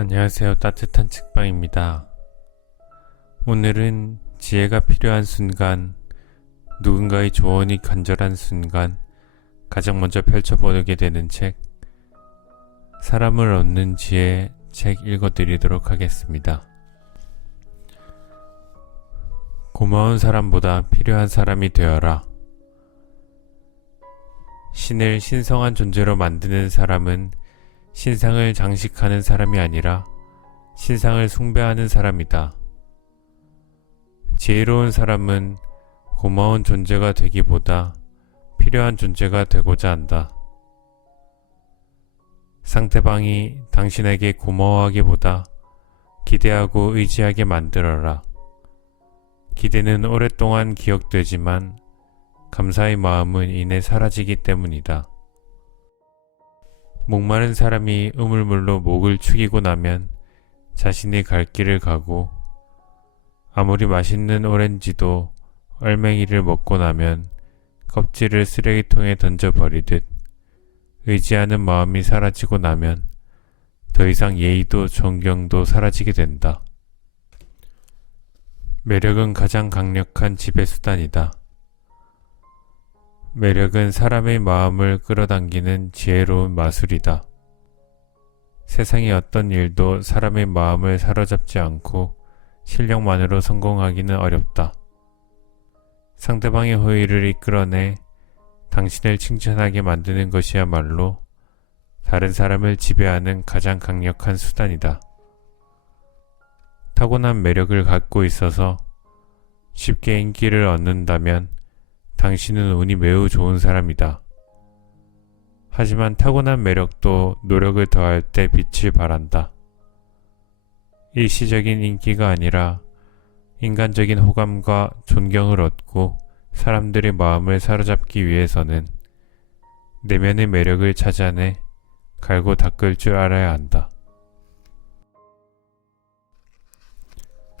안녕하세요. 따뜻한 책방입니다. 오늘은 지혜가 필요한 순간, 누군가의 조언이 간절한 순간, 가장 먼저 펼쳐보게 되는 책, 사람을 얻는 지혜 책 읽어드리도록 하겠습니다. 고마운 사람보다 필요한 사람이 되어라. 신을 신성한 존재로 만드는 사람은 신상을 장식하는 사람이 아니라 신상을 숭배하는 사람이다. 지혜로운 사람은 고마운 존재가 되기보다 필요한 존재가 되고자 한다. 상대방이 당신에게 고마워하기보다 기대하고 의지하게 만들어라. 기대는 오랫동안 기억되지만 감사의 마음은 이내 사라지기 때문이다. 목마른 사람이 우물물로 목을 축이고 나면 자신이 갈 길을 가고, 아무리 맛있는 오렌지도 얼맹이를 먹고 나면 껍질을 쓰레기통에 던져버리듯 의지하는 마음이 사라지고 나면 더 이상 예의도 존경도 사라지게 된다. 매력은 가장 강력한 지배수단이다. 매력은 사람의 마음을 끌어당기는 지혜로운 마술이다. 세상의 어떤 일도 사람의 마음을 사로잡지 않고 실력만으로 성공하기는 어렵다. 상대방의 호의를 이끌어내 당신을 칭찬하게 만드는 것이야말로 다른 사람을 지배하는 가장 강력한 수단이다. 타고난 매력을 갖고 있어서 쉽게 인기를 얻는다면 당신은 운이 매우 좋은 사람이다. 하지만 타고난 매력도 노력을 더할 때 빛을 발한다. 일시적인 인기가 아니라 인간적인 호감과 존경을 얻고 사람들의 마음을 사로잡기 위해서는 내면의 매력을 찾아내 갈고 닦을 줄 알아야 한다.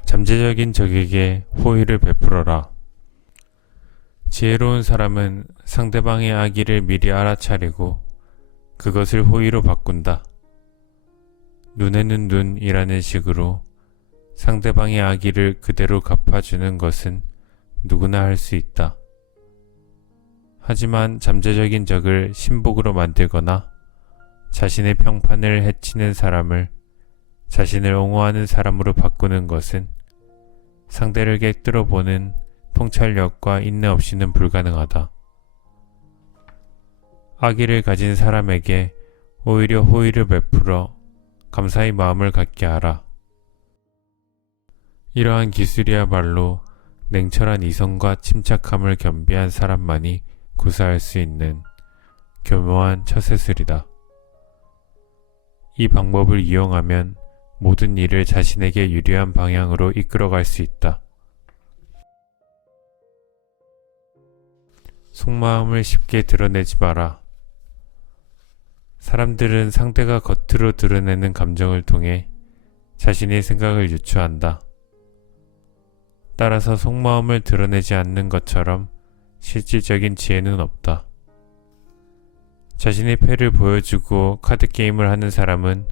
잠재적인 적에게 호의를 베풀어라. 지혜로운 사람은 상대방의 악의를 미리 알아차리고 그것을 호의로 바꾼다. 눈에는 눈이라는 식으로 상대방의 악의를 그대로 갚아주는 것은 누구나 할 수 있다. 하지만 잠재적인 적을 신복으로 만들거나 자신의 평판을 해치는 사람을 자신을 옹호하는 사람으로 바꾸는 것은 상대를 꿰뚫어 보는 통찰력과 인내 없이는 불가능하다. 악의를 가진 사람에게 오히려 호의를 베풀어 감사의 마음을 갖게 하라. 이러한 기술이야말로 냉철한 이성과 침착함을 겸비한 사람만이 구사할 수 있는 교묘한 처세술이다. 이 방법을 이용하면 모든 일을 자신에게 유리한 방향으로 이끌어갈 수 있다. 속마음을 쉽게 드러내지 마라. 사람들은 상대가 겉으로 드러내는 감정을 통해 자신의 생각을 유추한다. 따라서 속마음을 드러내지 않는 것처럼 실질적인 지혜는 없다. 자신의 패를 보여주고 카드게임을 하는 사람은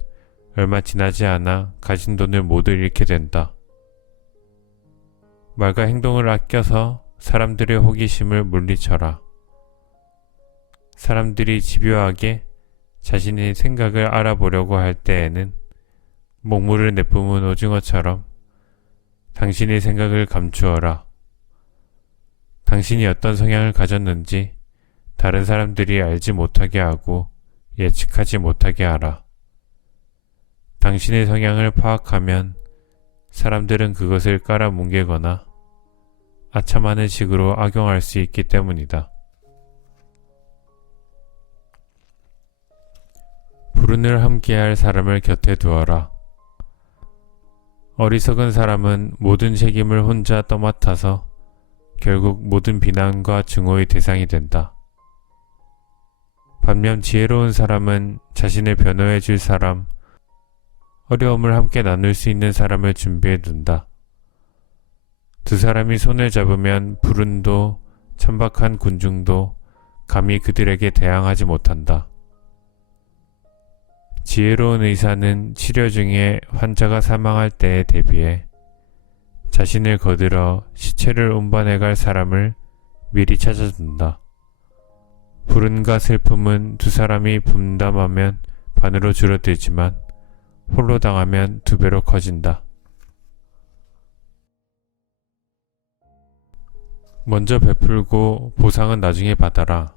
얼마 지나지 않아 가진 돈을 모두 잃게 된다. 말과 행동을 아껴서 사람들의 호기심을 물리쳐라. 사람들이 집요하게 자신의 생각을 알아보려고 할 때에는 목물을 내뿜은 오징어처럼 당신의 생각을 감추어라. 당신이 어떤 성향을 가졌는지 다른 사람들이 알지 못하게 하고 예측하지 못하게 하라. 당신의 성향을 파악하면 사람들은 그것을 깔아뭉개거나 아첨하는 식으로 악용할 수 있기 때문이다. 불운을 함께할 사람을 곁에 두어라. 어리석은 사람은 모든 책임을 혼자 떠맡아서 결국 모든 비난과 증오의 대상이 된다. 반면 지혜로운 사람은 자신을 변호해 줄 사람, 어려움을 함께 나눌 수 있는 사람을 준비해 둔다. 두 사람이 손을 잡으면 불운도 천박한 군중도 감히 그들에게 대항하지 못한다. 지혜로운 의사는 치료 중에 환자가 사망할 때에 대비해 자신을 거들어 시체를 운반해갈 사람을 미리 찾아둔다. 불운과 슬픔은 두 사람이 분담하면 반으로 줄어들지만 홀로 당하면 두 배로 커진다. 먼저 베풀고 보상은 나중에 받아라.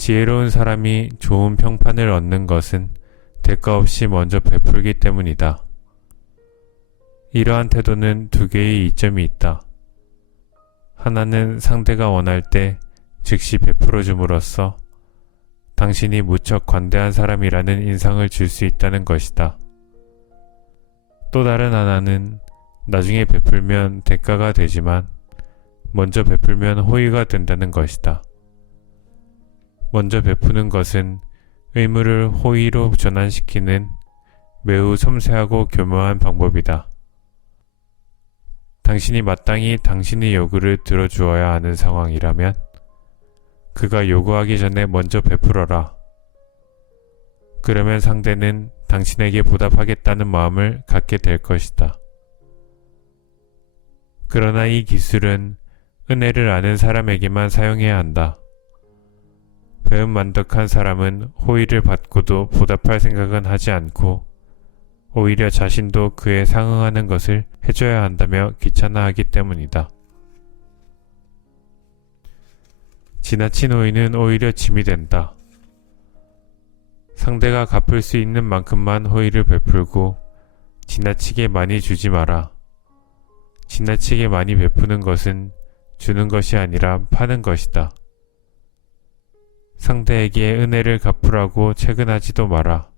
지혜로운 사람이 좋은 평판을 얻는 것은 대가 없이 먼저 베풀기 때문이다. 이러한 태도는 두 개의 이점이 있다. 하나는 상대가 원할 때 즉시 베풀어 줌으로써 당신이 무척 관대한 사람이라는 인상을 줄 수 있다는 것이다. 또 다른 하나는 나중에 베풀면 대가가 되지만 먼저 베풀면 호의가 된다는 것이다. 먼저 베푸는 것은 의무를 호의로 전환시키는 매우 섬세하고 교묘한 방법이다. 당신이 마땅히 당신의 요구를 들어주어야 하는 상황이라면 그가 요구하기 전에 먼저 베풀어라. 그러면 상대는 당신에게 보답하겠다는 마음을 갖게 될 것이다. 그러나 이 기술은 은혜를 아는 사람에게만 사용해야 한다. 배은 만덕한 사람은 호의를 받고도 보답할 생각은 하지 않고 오히려 자신도 그에 상응하는 것을 해줘야 한다며 귀찮아하기 때문이다. 지나친 호의는 오히려 짐이 된다. 상대가 갚을 수 있는 만큼만 호의를 베풀고 지나치게 많이 주지 마라. 지나치게 많이 베푸는 것은 주는 것이 아니라 파는 것이다. 상대에게 은혜를 갚으라고 채근하지도 마라.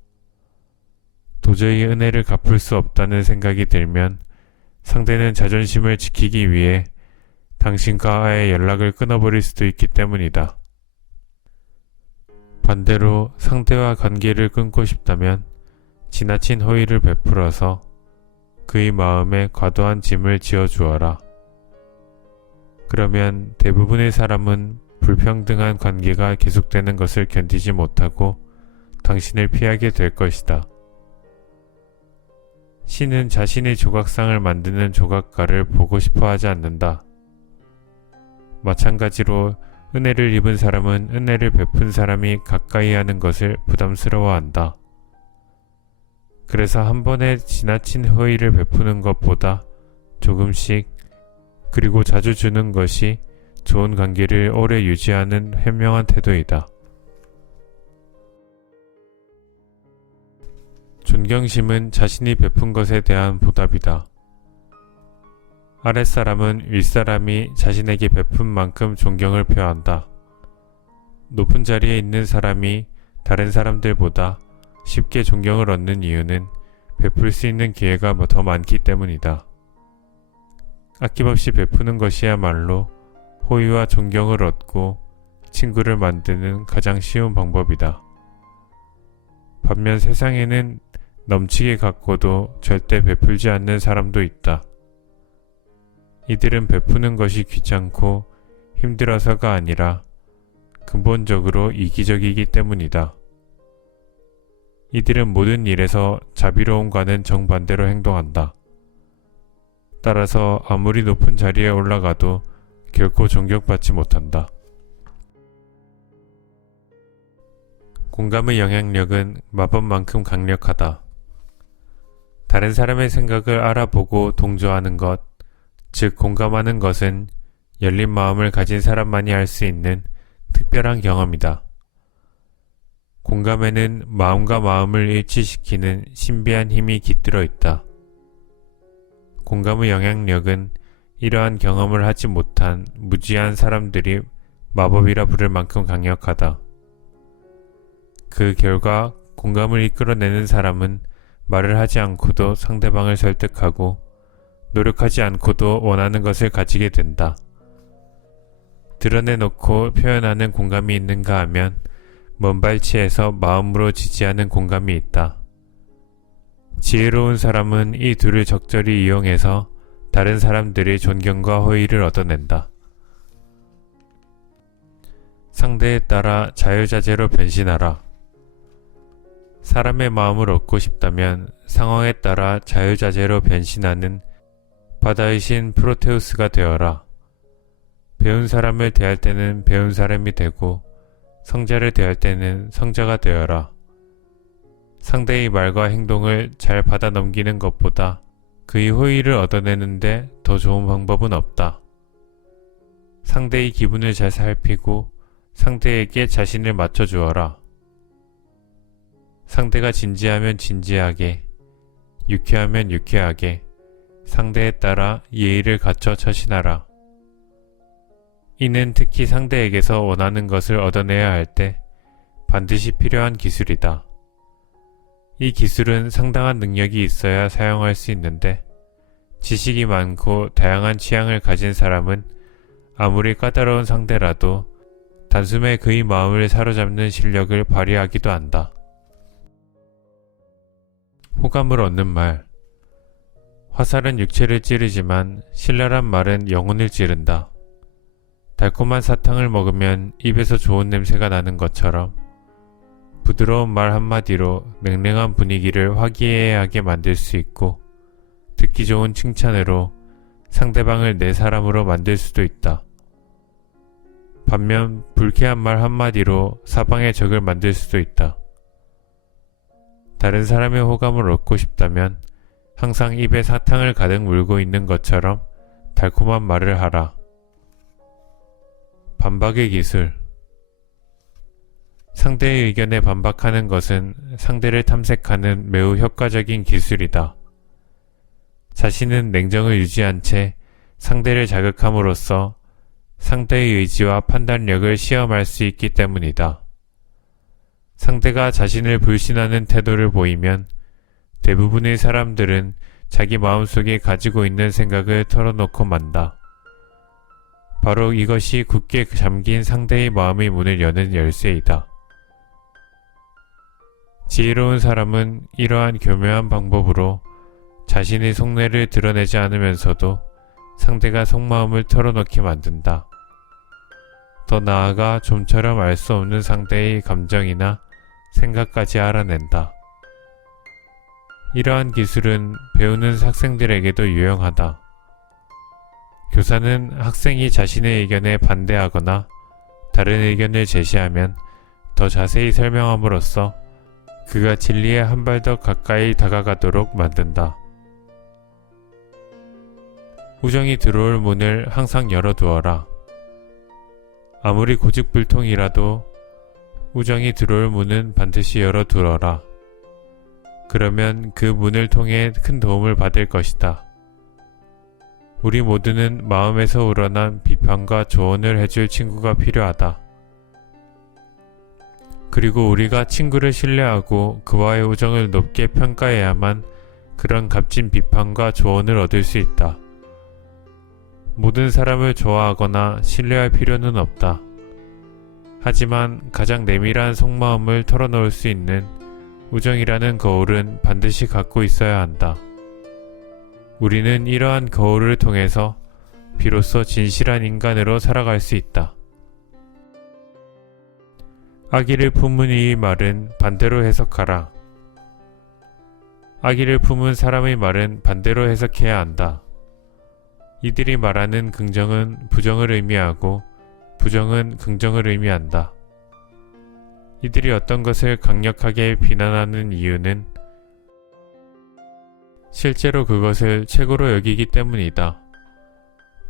도저히 은혜를 갚을 수 없다는 생각이 들면 상대는 자존심을 지키기 위해 당신과 아예 연락을 끊어버릴 수도 있기 때문이다. 반대로 상대와 관계를 끊고 싶다면 지나친 호의를 베풀어서 그의 마음에 과도한 짐을 지어주어라. 그러면 대부분의 사람은 불평등한 관계가 계속되는 것을 견디지 못하고 당신을 피하게 될 것이다. 신은 자신의 조각상을 만드는 조각가를 보고 싶어 하지 않는다. 마찬가지로 은혜를 입은 사람은 은혜를 베푼 사람이 가까이 하는 것을 부담스러워한다. 그래서 한 번에 지나친 호의를 베푸는 것보다 조금씩 그리고 자주 주는 것이 좋은 관계를 오래 유지하는 현명한 태도이다. 존경심은 자신이 베푼 것에 대한 보답이다. 아랫사람은 윗사람이 자신에게 베푼 만큼 존경을 표한다. 높은 자리에 있는 사람이 다른 사람들보다 쉽게 존경을 얻는 이유는 베풀 수 있는 기회가 더 많기 때문이다. 아낌없이 베푸는 것이야말로 호의와 존경을 얻고 친구를 만드는 가장 쉬운 방법이다. 반면 세상에는 넘치게 갖고도 절대 베풀지 않는 사람도 있다. 이들은 베푸는 것이 귀찮고 힘들어서가 아니라 근본적으로 이기적이기 때문이다. 이들은 모든 일에서 자비로움과는 정반대로 행동한다. 따라서 아무리 높은 자리에 올라가도 결코 존경받지 못한다. 공감의 영향력은 마법만큼 강력하다. 다른 사람의 생각을 알아보고 동조하는 것, 즉 공감하는 것은 열린 마음을 가진 사람만이 할 수 있는 특별한 경험이다. 공감에는 마음과 마음을 일치시키는 신비한 힘이 깃들어 있다. 공감의 영향력은 이러한 경험을 하지 못한 무지한 사람들이 마법이라 부를 만큼 강력하다. 그 결과 공감을 이끌어내는 사람은 말을 하지 않고도 상대방을 설득하고 노력하지 않고도 원하는 것을 가지게 된다. 드러내놓고 표현하는 공감이 있는가 하면 먼발치에서 마음으로 지지하는 공감이 있다. 지혜로운 사람은 이 둘을 적절히 이용해서 다른 사람들의 존경과 호의를 얻어낸다. 상대에 따라 자유자재로 변신하라. 사람의 마음을 얻고 싶다면 상황에 따라 자유자재로 변신하는 바다의 신 프로테우스가 되어라. 배운 사람을 대할 때는 배운 사람이 되고 성자를 대할 때는 성자가 되어라. 상대의 말과 행동을 잘 받아 넘기는 것보다 그의 호의를 얻어내는데 더 좋은 방법은 없다. 상대의 기분을 잘 살피고 상대에게 자신을 맞춰주어라. 상대가 진지하면 진지하게, 유쾌하면 유쾌하게 상대에 따라 예의를 갖춰 처신하라. 이는 특히 상대에게서 원하는 것을 얻어내야 할 때 반드시 필요한 기술이다. 이 기술은 상당한 능력이 있어야 사용할 수 있는데 지식이 많고 다양한 취향을 가진 사람은 아무리 까다로운 상대라도 단숨에 그의 마음을 사로잡는 실력을 발휘하기도 한다. 호감을 얻는 말. 화살은 육체를 찌르지만 신랄한 말은 영혼을 찌른다. 달콤한 사탕을 먹으면 입에서 좋은 냄새가 나는 것처럼 부드러운 말 한마디로 냉랭한 분위기를 화기애애하게 만들 수 있고 듣기 좋은 칭찬으로 상대방을 내 사람으로 만들 수도 있다. 반면 불쾌한 말 한마디로 사방의 적을 만들 수도 있다. 다른 사람의 호감을 얻고 싶다면 항상 입에 사탕을 가득 물고 있는 것처럼 달콤한 말을 하라. 반박의 기술. 상대의 의견에 반박하는 것은 상대를 탐색하는 매우 효과적인 기술이다. 자신은 냉정을 유지한 채 상대를 자극함으로써 상대의 의지와 판단력을 시험할 수 있기 때문이다. 상대가 자신을 불신하는 태도를 보이면 대부분의 사람들은 자기 마음속에 가지고 있는 생각을 털어놓고 만다. 바로 이것이 굳게 잠긴 상대의 마음의 문을 여는 열쇠이다. 지혜로운 사람은 이러한 교묘한 방법으로 자신의 속내를 드러내지 않으면서도 상대가 속마음을 털어놓게 만든다. 더 나아가 좀처럼 알 수 없는 상대의 감정이나 생각까지 알아낸다. 이러한 기술은 배우는 학생들에게도 유용하다. 교사는 학생이 자신의 의견에 반대하거나 다른 의견을 제시하면 더 자세히 설명함으로써 그가 진리에 한 발 더 가까이 다가가도록 만든다. 우정이 들어올 문을 항상 열어두어라. 아무리 고집불통이라도 우정이 들어올 문은 반드시 열어두어라. 그러면 그 문을 통해 큰 도움을 받을 것이다. 우리 모두는 마음에서 우러난 비판과 조언을 해줄 친구가 필요하다. 그리고 우리가 친구를 신뢰하고 그와의 우정을 높게 평가해야만 그런 값진 비판과 조언을 얻을 수 있다. 모든 사람을 좋아하거나 신뢰할 필요는 없다. 하지만 가장 내밀한 속마음을 털어놓을 수 있는 우정이라는 거울은 반드시 갖고 있어야 한다. 우리는 이러한 거울을 통해서 비로소 진실한 인간으로 살아갈 수 있다. 악의를 품은 이의 말은 반대로 해석하라. 악의를 품은 사람의 말은 반대로 해석해야 한다. 이들이 말하는 긍정은 부정을 의미하고 부정은 긍정을 의미한다. 이들이 어떤 것을 강력하게 비난하는 이유는 실제로 그것을 최고로 여기기 때문이다.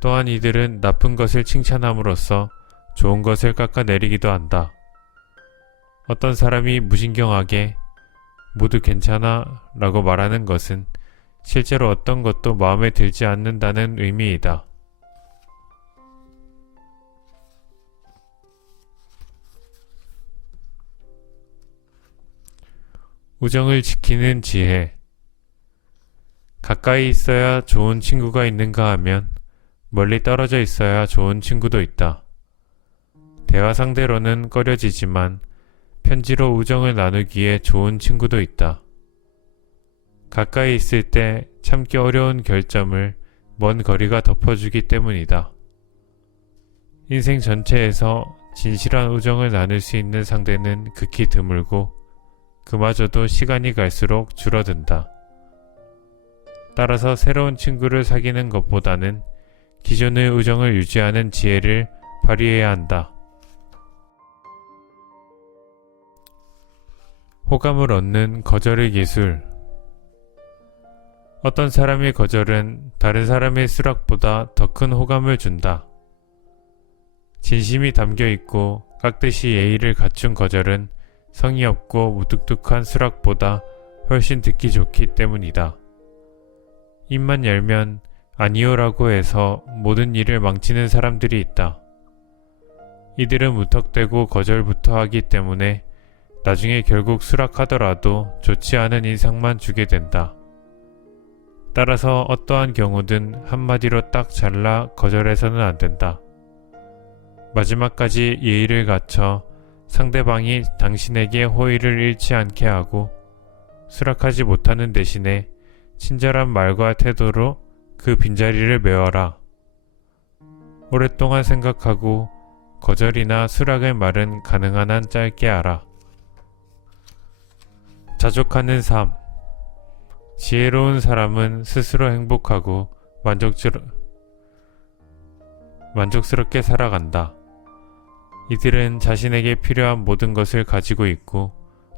또한 이들은 나쁜 것을 칭찬함으로써 좋은 것을 깎아내리기도 한다. 어떤 사람이 무신경하게 모두 괜찮아 라고 말하는 것은 실제로 어떤 것도 마음에 들지 않는다는 의미이다. 우정을 지키는 지혜. 가까이 있어야 좋은 친구가 있는가 하면 멀리 떨어져 있어야 좋은 친구도 있다. 대화 상대로는 꺼려지지만 편지로 우정을 나누기에 좋은 친구도 있다. 가까이 있을 때 참기 어려운 결점을 먼 거리가 덮어주기 때문이다. 인생 전체에서 진실한 우정을 나눌 수 있는 상대는 극히 드물고 그마저도 시간이 갈수록 줄어든다. 따라서 새로운 친구를 사귀는 것보다는 기존의 우정을 유지하는 지혜를 발휘해야 한다. 호감을 얻는 거절의 기술. 어떤 사람의 거절은 다른 사람의 수락보다 더 큰 호감을 준다. 진심이 담겨 있고 깍듯이 예의를 갖춘 거절은 성의 없고 무뚝뚝한 수락보다 훨씬 듣기 좋기 때문이다. 입만 열면 아니요라고 해서 모든 일을 망치는 사람들이 있다. 이들은 무턱대고 거절부터 하기 때문에 나중에 결국 수락하더라도 좋지 않은 인상만 주게 된다. 따라서 어떠한 경우든 한마디로 딱 잘라 거절해서는 안 된다. 마지막까지 예의를 갖춰 상대방이 당신에게 호의를 잃지 않게 하고 수락하지 못하는 대신에 친절한 말과 태도로 그 빈자리를 메워라. 오랫동안 생각하고 거절이나 수락의 말은 가능한 한 짧게 하라. 자족하는 삶. 지혜로운 사람은 스스로 행복하고 만족스럽게 살아간다. 이들은 자신에게 필요한 모든 것을 가지고 있고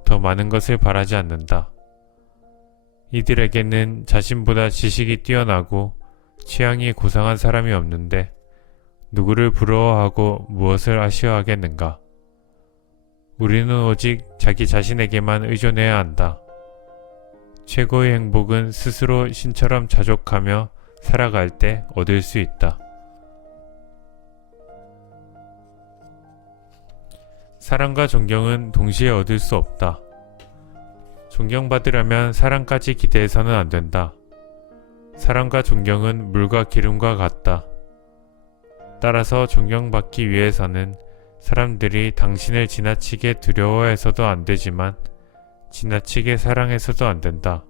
더 많은 것을 바라지 않는다. 이들에게는 자신보다 지식이 뛰어나고 취향이 고상한 사람이 없는데 누구를 부러워하고 무엇을 아쉬워하겠는가? 우리는 오직 자기 자신에게만 의존해야 한다. 최고의 행복은 스스로 신처럼 자족하며 살아갈 때 얻을 수 있다. 사랑과 존경은 동시에 얻을 수 없다. 존경받으려면 사랑까지 기대해서는 안 된다. 사랑과 존경은 물과 기름과 같다. 따라서 존경받기 위해서는 사람들이 당신을 지나치게 두려워해서도 안 되지만 지나치게 사랑해서도 안 된다.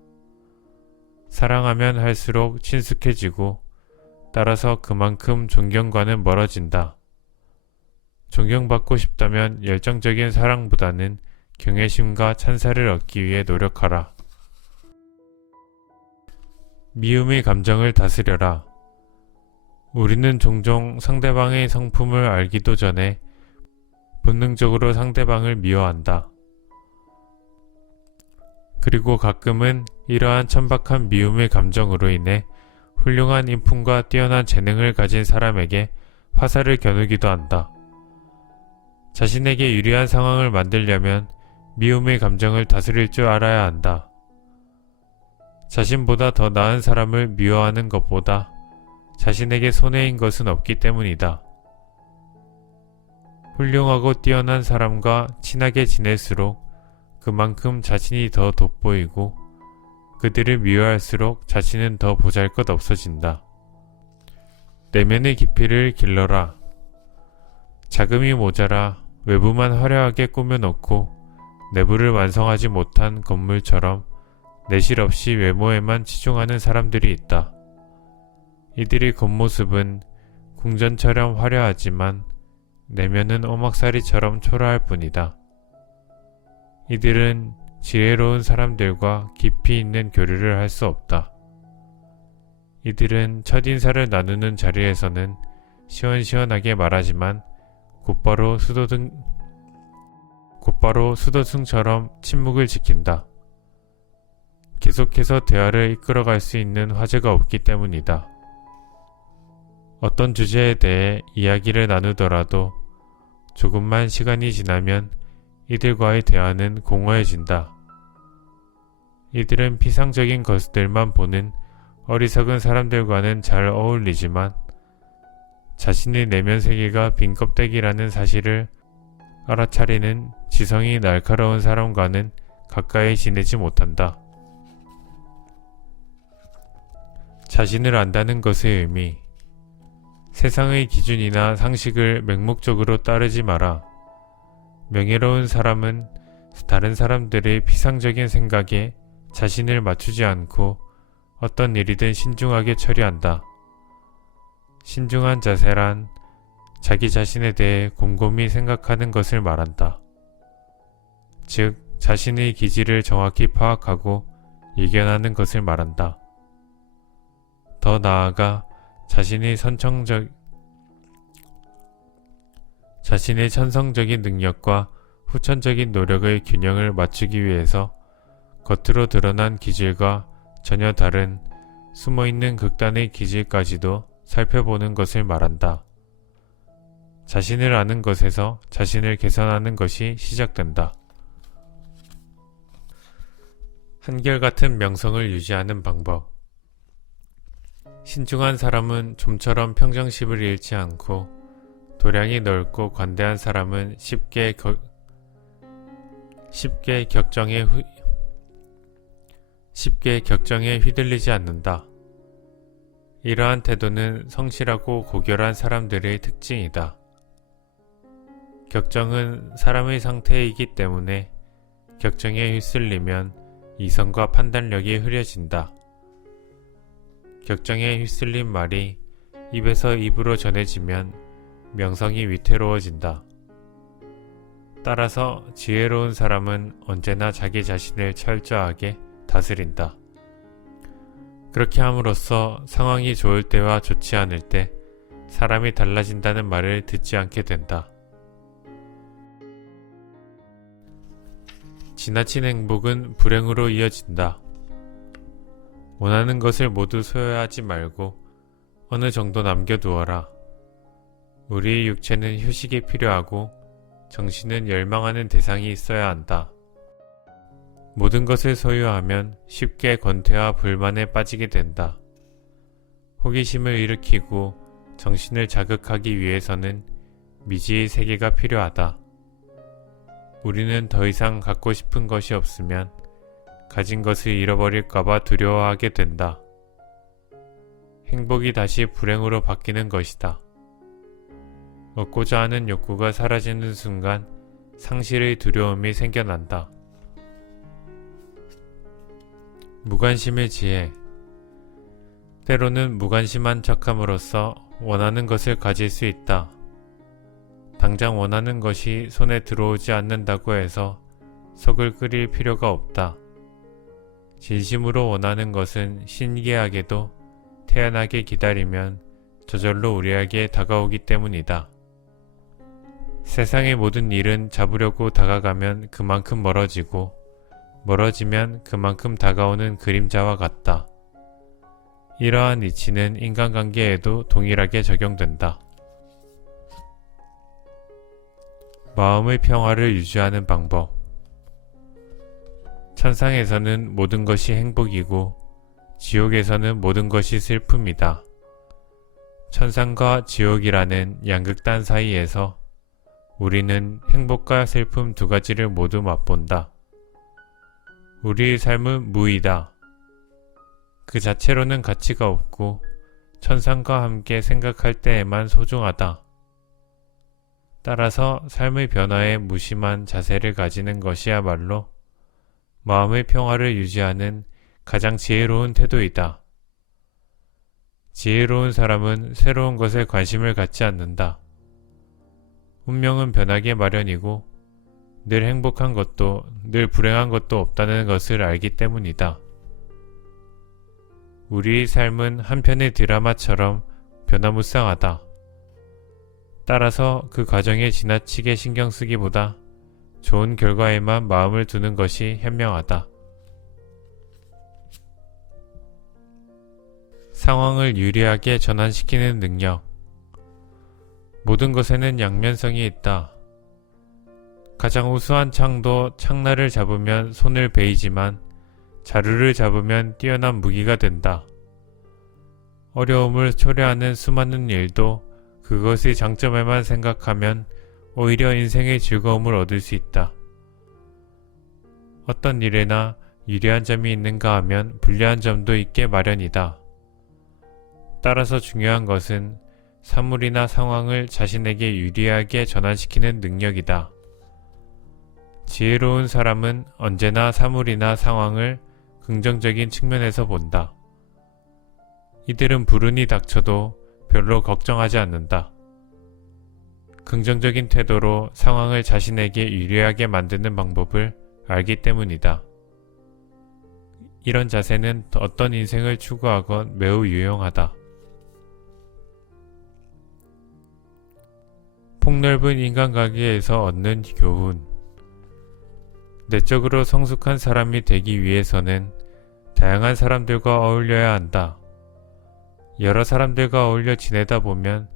사랑하면 할수록 친숙해지고 따라서 그만큼 존경과는 멀어진다. 존경받고 싶다면 열정적인 사랑보다는 경외심과 찬사를 얻기 위해 노력하라. 미움의 감정을 다스려라. 우리는 종종 상대방의 성품을 알기도 전에 본능적으로 상대방을 미워한다. 그리고 가끔은 이러한 천박한 미움의 감정으로 인해 훌륭한 인품과 뛰어난 재능을 가진 사람에게 화살을 겨누기도 한다. 자신에게 유리한 상황을 만들려면 미움의 감정을 다스릴 줄 알아야 한다. 자신보다 더 나은 사람을 미워하는 것보다 자신에게 손해인 것은 없기 때문이다. 훌륭하고 뛰어난 사람과 친하게 지낼수록 그만큼 자신이 더 돋보이고 그들을 미워할수록 자신은 더 보잘것없어진다. 내면의 깊이를 길러라. 자금이 모자라 외부만 화려하게 꾸며놓고 내부를 완성하지 못한 건물처럼 내실 없이 외모에만 치중하는 사람들이 있다. 이들의 겉모습은 궁전처럼 화려하지만 내면은 오막살이처럼 초라할 뿐이다. 이들은 지혜로운 사람들과 깊이 있는 교류를 할 수 없다. 이들은 첫인사를 나누는 자리에서는 시원시원하게 말하지만 곧바로 수도승처럼 침묵을 지킨다. 계속해서 대화를 이끌어갈 수 있는 화제가 없기 때문이다. 어떤 주제에 대해 이야기를 나누더라도 조금만 시간이 지나면 이들과의 대화는 공허해진다. 이들은 피상적인 것들만 보는 어리석은 사람들과는 잘 어울리지만 자신의 내면 세계가 빈 껍데기라는 사실을 알아차리는 지성이 날카로운 사람과는 가까이 지내지 못한다. 자신을 안다는 것의 의미. 세상의 기준이나 상식을 맹목적으로 따르지 마라. 명예로운 사람은 다른 사람들의 피상적인 생각에 자신을 맞추지 않고 어떤 일이든 신중하게 처리한다. 신중한 자세란 자기 자신에 대해 곰곰이 생각하는 것을 말한다. 즉, 자신의 기질을 정확히 파악하고 예견하는 것을 말한다. 더 나아가 자신의 천성적인 능력과 후천적인 노력의 균형을 맞추기 위해서 겉으로 드러난 기질과 전혀 다른 숨어있는 극단의 기질까지도 살펴보는 것을 말한다. 자신을 아는 것에서 자신을 개선하는 것이 시작된다. 한결같은 명성을 유지하는 방법. 신중한 사람은 좀처럼 평정심을 잃지 않고 도량이 넓고 관대한 사람은 쉽게 격정에 휘둘리지 않는다. 이러한 태도는 성실하고 고결한 사람들의 특징이다. 격정은 사람의 상태이기 때문에 격정에 휩쓸리면 이성과 판단력이 흐려진다. 격정에 휩쓸린 말이 입에서 입으로 전해지면 명성이 위태로워진다. 따라서 지혜로운 사람은 언제나 자기 자신을 철저하게 다스린다. 그렇게 함으로써 상황이 좋을 때와 좋지 않을 때 사람이 달라진다는 말을 듣지 않게 된다. 지나친 행복은 불행으로 이어진다. 원하는 것을 모두 소유하지 말고 어느 정도 남겨두어라. 우리 육체는 휴식이 필요하고 정신은 열망하는 대상이 있어야 한다. 모든 것을 소유하면 쉽게 권태와 불만에 빠지게 된다. 호기심을 일으키고 정신을 자극하기 위해서는 미지의 세계가 필요하다. 우리는 더 이상 갖고 싶은 것이 없으면 가진 것을 잃어버릴까봐 두려워하게 된다. 행복이 다시 불행으로 바뀌는 것이다. 얻고자 하는 욕구가 사라지는 순간 상실의 두려움이 생겨난다. 무관심의 지혜. 때로는 무관심한 척함으로써 원하는 것을 가질 수 있다. 당장 원하는 것이 손에 들어오지 않는다고 해서 속을 끓일 필요가 없다. 진심으로 원하는 것은 신기하게도 태연하게 기다리면 저절로 우리에게 다가오기 때문이다. 세상의 모든 일은 잡으려고 다가가면 그만큼 멀어지고 멀어지면 그만큼 다가오는 그림자와 같다. 이러한 이치는 인간관계에도 동일하게 적용된다. 마음의 평화를 유지하는 방법. 천상에서는 모든 것이 행복이고 지옥에서는 모든 것이 슬픔이다. 천상과 지옥이라는 양극단 사이에서 우리는 행복과 슬픔 두 가지를 모두 맛본다. 우리의 삶은 무이다. 그 자체로는 가치가 없고 천상과 함께 생각할 때에만 소중하다. 따라서 삶의 변화에 무심한 자세를 가지는 것이야말로 마음의 평화를 유지하는 가장 지혜로운 태도이다. 지혜로운 사람은 새로운 것에 관심을 갖지 않는다. 운명은 변하기 마련이고 늘 행복한 것도 늘 불행한 것도 없다는 것을 알기 때문이다. 우리의 삶은 한편의 드라마처럼 변화무쌍하다. 따라서 그 과정에 지나치게 신경 쓰기보다 좋은 결과에만 마음을 두는 것이 현명하다. 상황을 유리하게 전환시키는 능력. 모든 것에는 양면성이 있다. 가장 우수한 창도 창날을 잡으면 손을 베이지만 자루를 잡으면 뛰어난 무기가 된다. 어려움을 초래하는 수많은 일도 그것의 장점에만 생각하면 오히려 인생의 즐거움을 얻을 수 있다. 어떤 일에나 유리한 점이 있는가 하면 불리한 점도 있게 마련이다. 따라서 중요한 것은 사물이나 상황을 자신에게 유리하게 전환시키는 능력이다. 지혜로운 사람은 언제나 사물이나 상황을 긍정적인 측면에서 본다. 이들은 불운이 닥쳐도 별로 걱정하지 않는다. 긍정적인 태도로 상황을 자신에게 유리하게 만드는 방법을 알기 때문이다. 이런 자세는 어떤 인생을 추구하건 매우 유용하다. 폭넓은 인간관계에서 얻는 교훈. 내적으로 성숙한 사람이 되기 위해서는 다양한 사람들과 어울려야 한다. 여러 사람들과 어울려 지내다 보면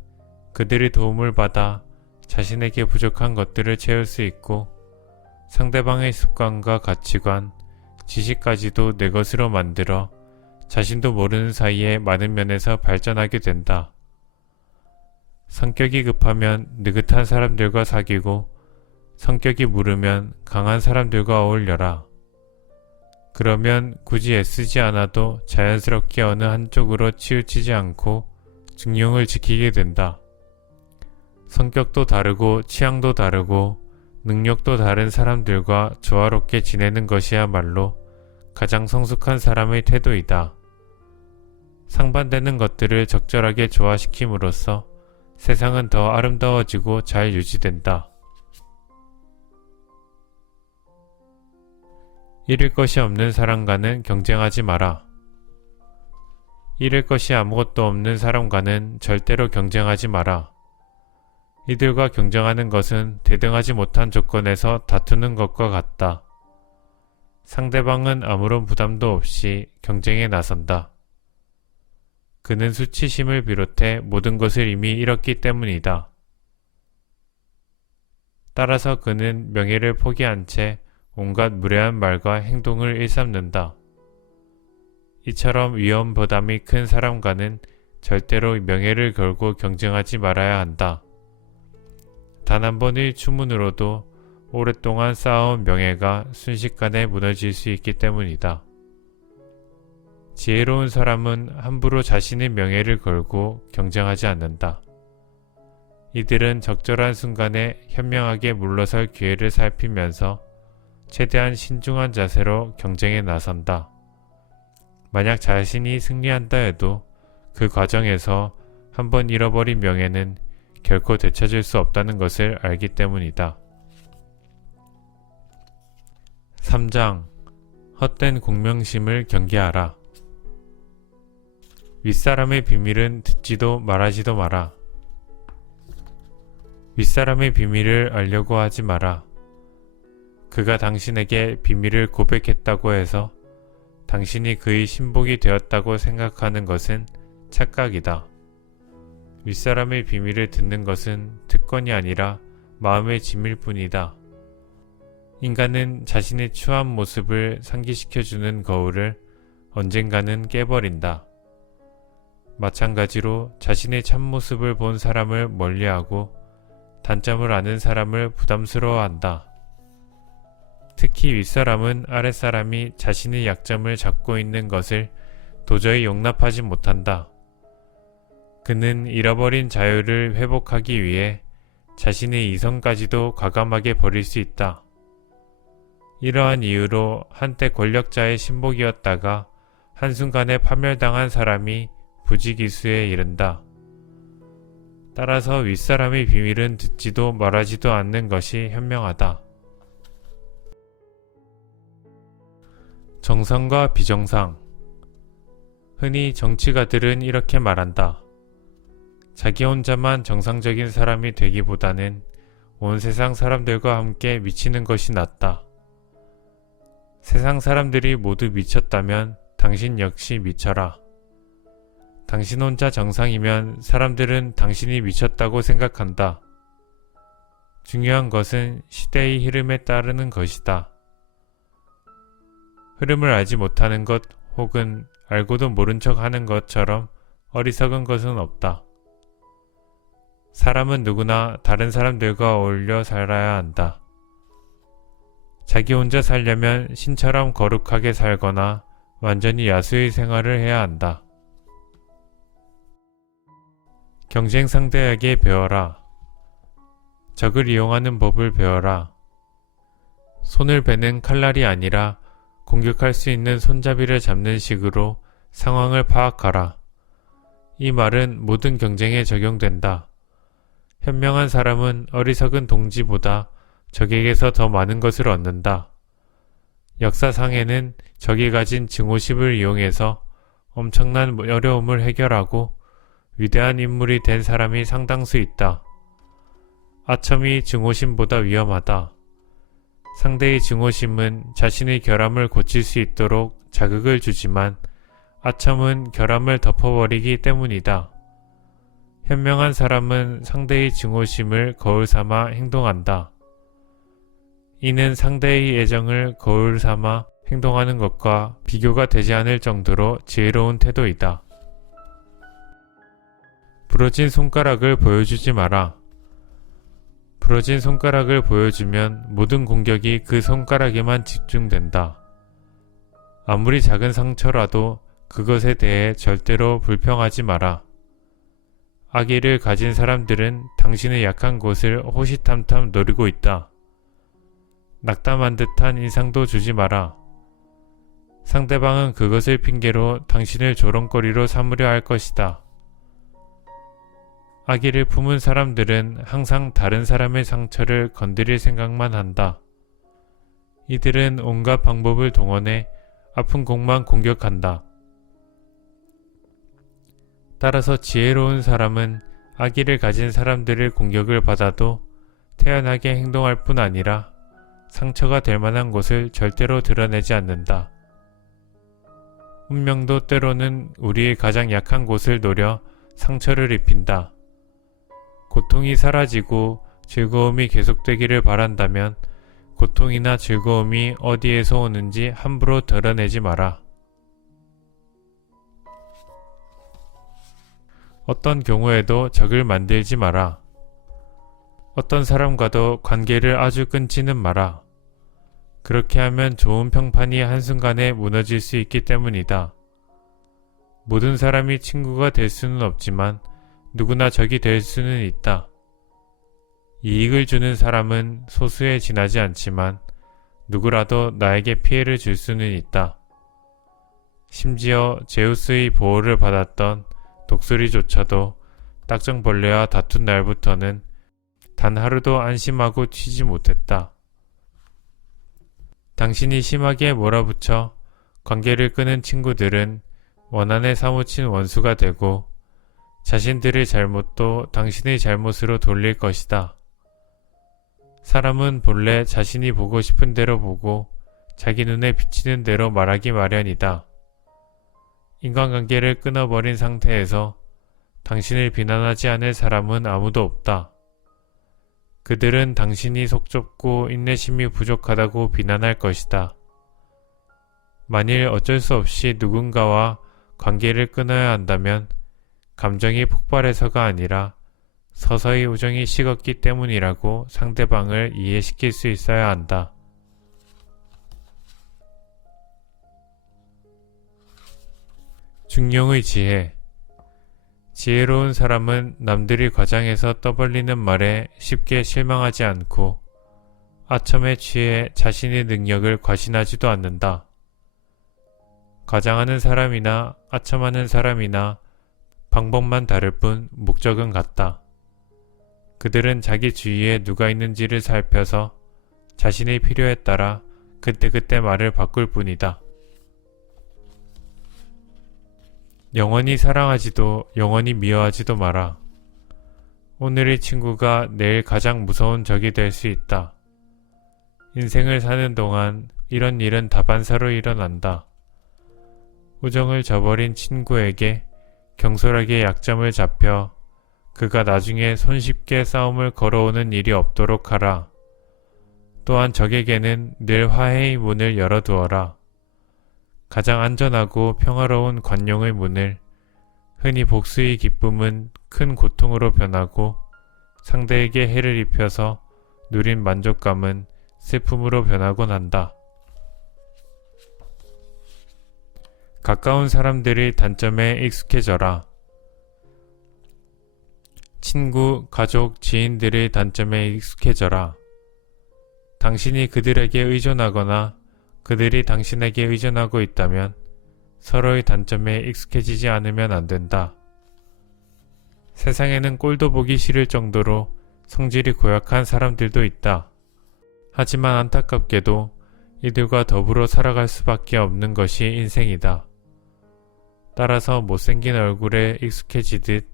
그들의 도움을 받아 자신에게 부족한 것들을 채울 수 있고 상대방의 습관과 가치관, 지식까지도 내 것으로 만들어 자신도 모르는 사이에 많은 면에서 발전하게 된다. 성격이 급하면 느긋한 사람들과 사귀고 성격이 무르면 강한 사람들과 어울려라. 그러면 굳이 애쓰지 않아도 자연스럽게 어느 한쪽으로 치우치지 않고 중용을 지키게 된다. 성격도 다르고 취향도 다르고 능력도 다른 사람들과 조화롭게 지내는 것이야말로 가장 성숙한 사람의 태도이다. 상반되는 것들을 적절하게 조화시킴으로써 세상은 더 아름다워지고 잘 유지된다. 잃을 것이 없는 사람과는 경쟁하지 마라. 잃을 것이 아무것도 없는 사람과는 절대로 경쟁하지 마라. 이들과 경쟁하는 것은 대등하지 못한 조건에서 다투는 것과 같다. 상대방은 아무런 부담도 없이 경쟁에 나선다. 그는 수치심을 비롯해 모든 것을 이미 잃었기 때문이다. 따라서 그는 명예를 포기한 채 온갖 무례한 말과 행동을 일삼는다. 이처럼 위험 부담이 큰 사람과는 절대로 명예를 걸고 경쟁하지 말아야 한다. 단 한 번의 추문으로도 오랫동안 쌓아온 명예가 순식간에 무너질 수 있기 때문이다. 지혜로운 사람은 함부로 자신의 명예를 걸고 경쟁하지 않는다. 이들은 적절한 순간에 현명하게 물러설 기회를 살피면서 최대한 신중한 자세로 경쟁에 나선다. 만약 자신이 승리한다 해도 그 과정에서 한번 잃어버린 명예는 결코 되찾을 수 없다는 것을 알기 때문이다. 3장. 헛된 공명심을 경계하라. 윗사람의 비밀은 듣지도 말하지도 마라. 윗사람의 비밀을 알려고 하지 마라. 그가 당신에게 비밀을 고백했다고 해서 당신이 그의 신복이 되었다고 생각하는 것은 착각이다. 윗사람의 비밀을 듣는 것은 특권이 아니라 마음의 짐일 뿐이다. 인간은 자신의 추한 모습을 상기시켜주는 거울을 언젠가는 깨버린다. 마찬가지로 자신의 참모습을 본 사람을 멀리하고 단점을 아는 사람을 부담스러워한다. 특히 윗사람은 아랫사람이 자신의 약점을 잡고 있는 것을 도저히 용납하지 못한다. 그는 잃어버린 자유를 회복하기 위해 자신의 이성까지도 과감하게 버릴 수 있다. 이러한 이유로 한때 권력자의 신복이었다가 한순간에 파멸당한 사람이 부지기수에 이른다. 따라서 윗사람의 비밀은 듣지도 말하지도 않는 것이 현명하다. 정상과 비정상. 흔히 정치가들은 이렇게 말한다. 자기 혼자만 정상적인 사람이 되기보다는 온 세상 사람들과 함께 미치는 것이 낫다. 세상 사람들이 모두 미쳤다면 당신 역시 미쳐라. 당신 혼자 정상이면 사람들은 당신이 미쳤다고 생각한다. 중요한 것은 시대의 흐름에 따르는 것이다. 흐름을 알지 못하는 것 혹은 알고도 모른 척 하는 것처럼 어리석은 것은 없다. 사람은 누구나 다른 사람들과 어울려 살아야 한다. 자기 혼자 살려면 신처럼 거룩하게 살거나 완전히 야수의 생활을 해야 한다. 경쟁 상대에게 배워라. 적을 이용하는 법을 배워라. 손을 베는 칼날이 아니라 공격할 수 있는 손잡이를 잡는 식으로 상황을 파악하라. 이 말은 모든 경쟁에 적용된다. 현명한 사람은 어리석은 동지보다 적에게서 더 많은 것을 얻는다. 역사상에는 적이 가진 증오심을 이용해서 엄청난 어려움을 해결하고 위대한 인물이 된 사람이 상당수 있다. 아첨이 증오심보다 위험하다. 상대의 증오심은 자신의 결함을 고칠 수 있도록 자극을 주지만 아첨은 결함을 덮어버리기 때문이다. 현명한 사람은 상대의 증오심을 거울 삼아 행동한다. 이는 상대의 애정을 거울 삼아 행동하는 것과 비교가 되지 않을 정도로 지혜로운 태도이다. 부러진 손가락을 보여주지 마라. 부러진 손가락을 보여주면 모든 공격이 그 손가락에만 집중된다. 아무리 작은 상처라도 그것에 대해 절대로 불평하지 마라. 악의를 가진 사람들은 당신의 약한 곳을 호시탐탐 노리고 있다. 낙담한 듯한 인상도 주지 마라. 상대방은 그것을 핑계로 당신을 조롱거리로 삼으려 할 것이다. 악의를 품은 사람들은 항상 다른 사람의 상처를 건드릴 생각만 한다. 이들은 온갖 방법을 동원해 아픈 곳만 공격한다. 따라서 지혜로운 사람은 악의를 가진 사람들의 공격을 받아도 태연하게 행동할 뿐 아니라 상처가 될 만한 곳을 절대로 드러내지 않는다. 운명도 때로는 우리의 가장 약한 곳을 노려 상처를 입힌다. 고통이 사라지고 즐거움이 계속되기를 바란다면 고통이나 즐거움이 어디에서 오는지 함부로 드러내지 마라. 어떤 경우에도 적을 만들지 마라. 어떤 사람과도 관계를 아주 끊지는 마라. 그렇게 하면 좋은 평판이 한순간에 무너질 수 있기 때문이다. 모든 사람이 친구가 될 수는 없지만 누구나 적이 될 수는 있다. 이익을 주는 사람은 소수에 지나지 않지만 누구라도 나에게 피해를 줄 수는 있다. 심지어 제우스의 보호를 받았던 독수리조차도 딱정벌레와 다툰 날부터는 단 하루도 안심하고 쉬지 못했다. 당신이 심하게 몰아붙여 관계를 끄는 친구들은 원한에 사무친 원수가 되고 자신들의 잘못도 당신의 잘못으로 돌릴 것이다. 사람은 본래 자신이 보고 싶은 대로 보고 자기 눈에 비치는 대로 말하기 마련이다. 인간관계를 끊어버린 상태에서 당신을 비난하지 않을 사람은 아무도 없다. 그들은 당신이 속 좁고 인내심이 부족하다고 비난할 것이다. 만일 어쩔 수 없이 누군가와 관계를 끊어야 한다면 감정이 폭발해서가 아니라 서서히 우정이 식었기 때문이라고 상대방을 이해시킬 수 있어야 한다. 중용의 지혜. 지혜로운 사람은 남들이 과장해서 떠벌리는 말에 쉽게 실망하지 않고 아첨에 취해 자신의 능력을 과신하지도 않는다. 과장하는 사람이나 아첨하는 사람이나 방법만 다를 뿐 목적은 같다. 그들은 자기 주위에 누가 있는지를 살펴서 자신의 필요에 따라 그때그때 말을 바꿀 뿐이다. 영원히 사랑하지도 영원히 미워하지도 마라. 오늘의 친구가 내일 가장 무서운 적이 될 수 있다. 인생을 사는 동안 이런 일은 다반사로 일어난다. 우정을 저버린 친구에게 경솔하게 약점을 잡혀 그가 나중에 손쉽게 싸움을 걸어오는 일이 없도록 하라. 또한 적에게는 늘 화해의 문을 열어두어라. 가장 안전하고 평화로운 관용의 문을 흔히 복수의 기쁨은 큰 고통으로 변하고 상대에게 해를 입혀서 누린 만족감은 슬픔으로 변하곤 한다. 가까운 사람들의 단점에 익숙해져라. 친구, 가족, 지인들의 단점에 익숙해져라. 당신이 그들에게 의존하거나 그들이 당신에게 의존하고 있다면 서로의 단점에 익숙해지지 않으면 안 된다. 세상에는 꼴도 보기 싫을 정도로 성질이 고약한 사람들도 있다. 하지만 안타깝게도 이들과 더불어 살아갈 수밖에 없는 것이 인생이다. 따라서 못생긴 얼굴에 익숙해지듯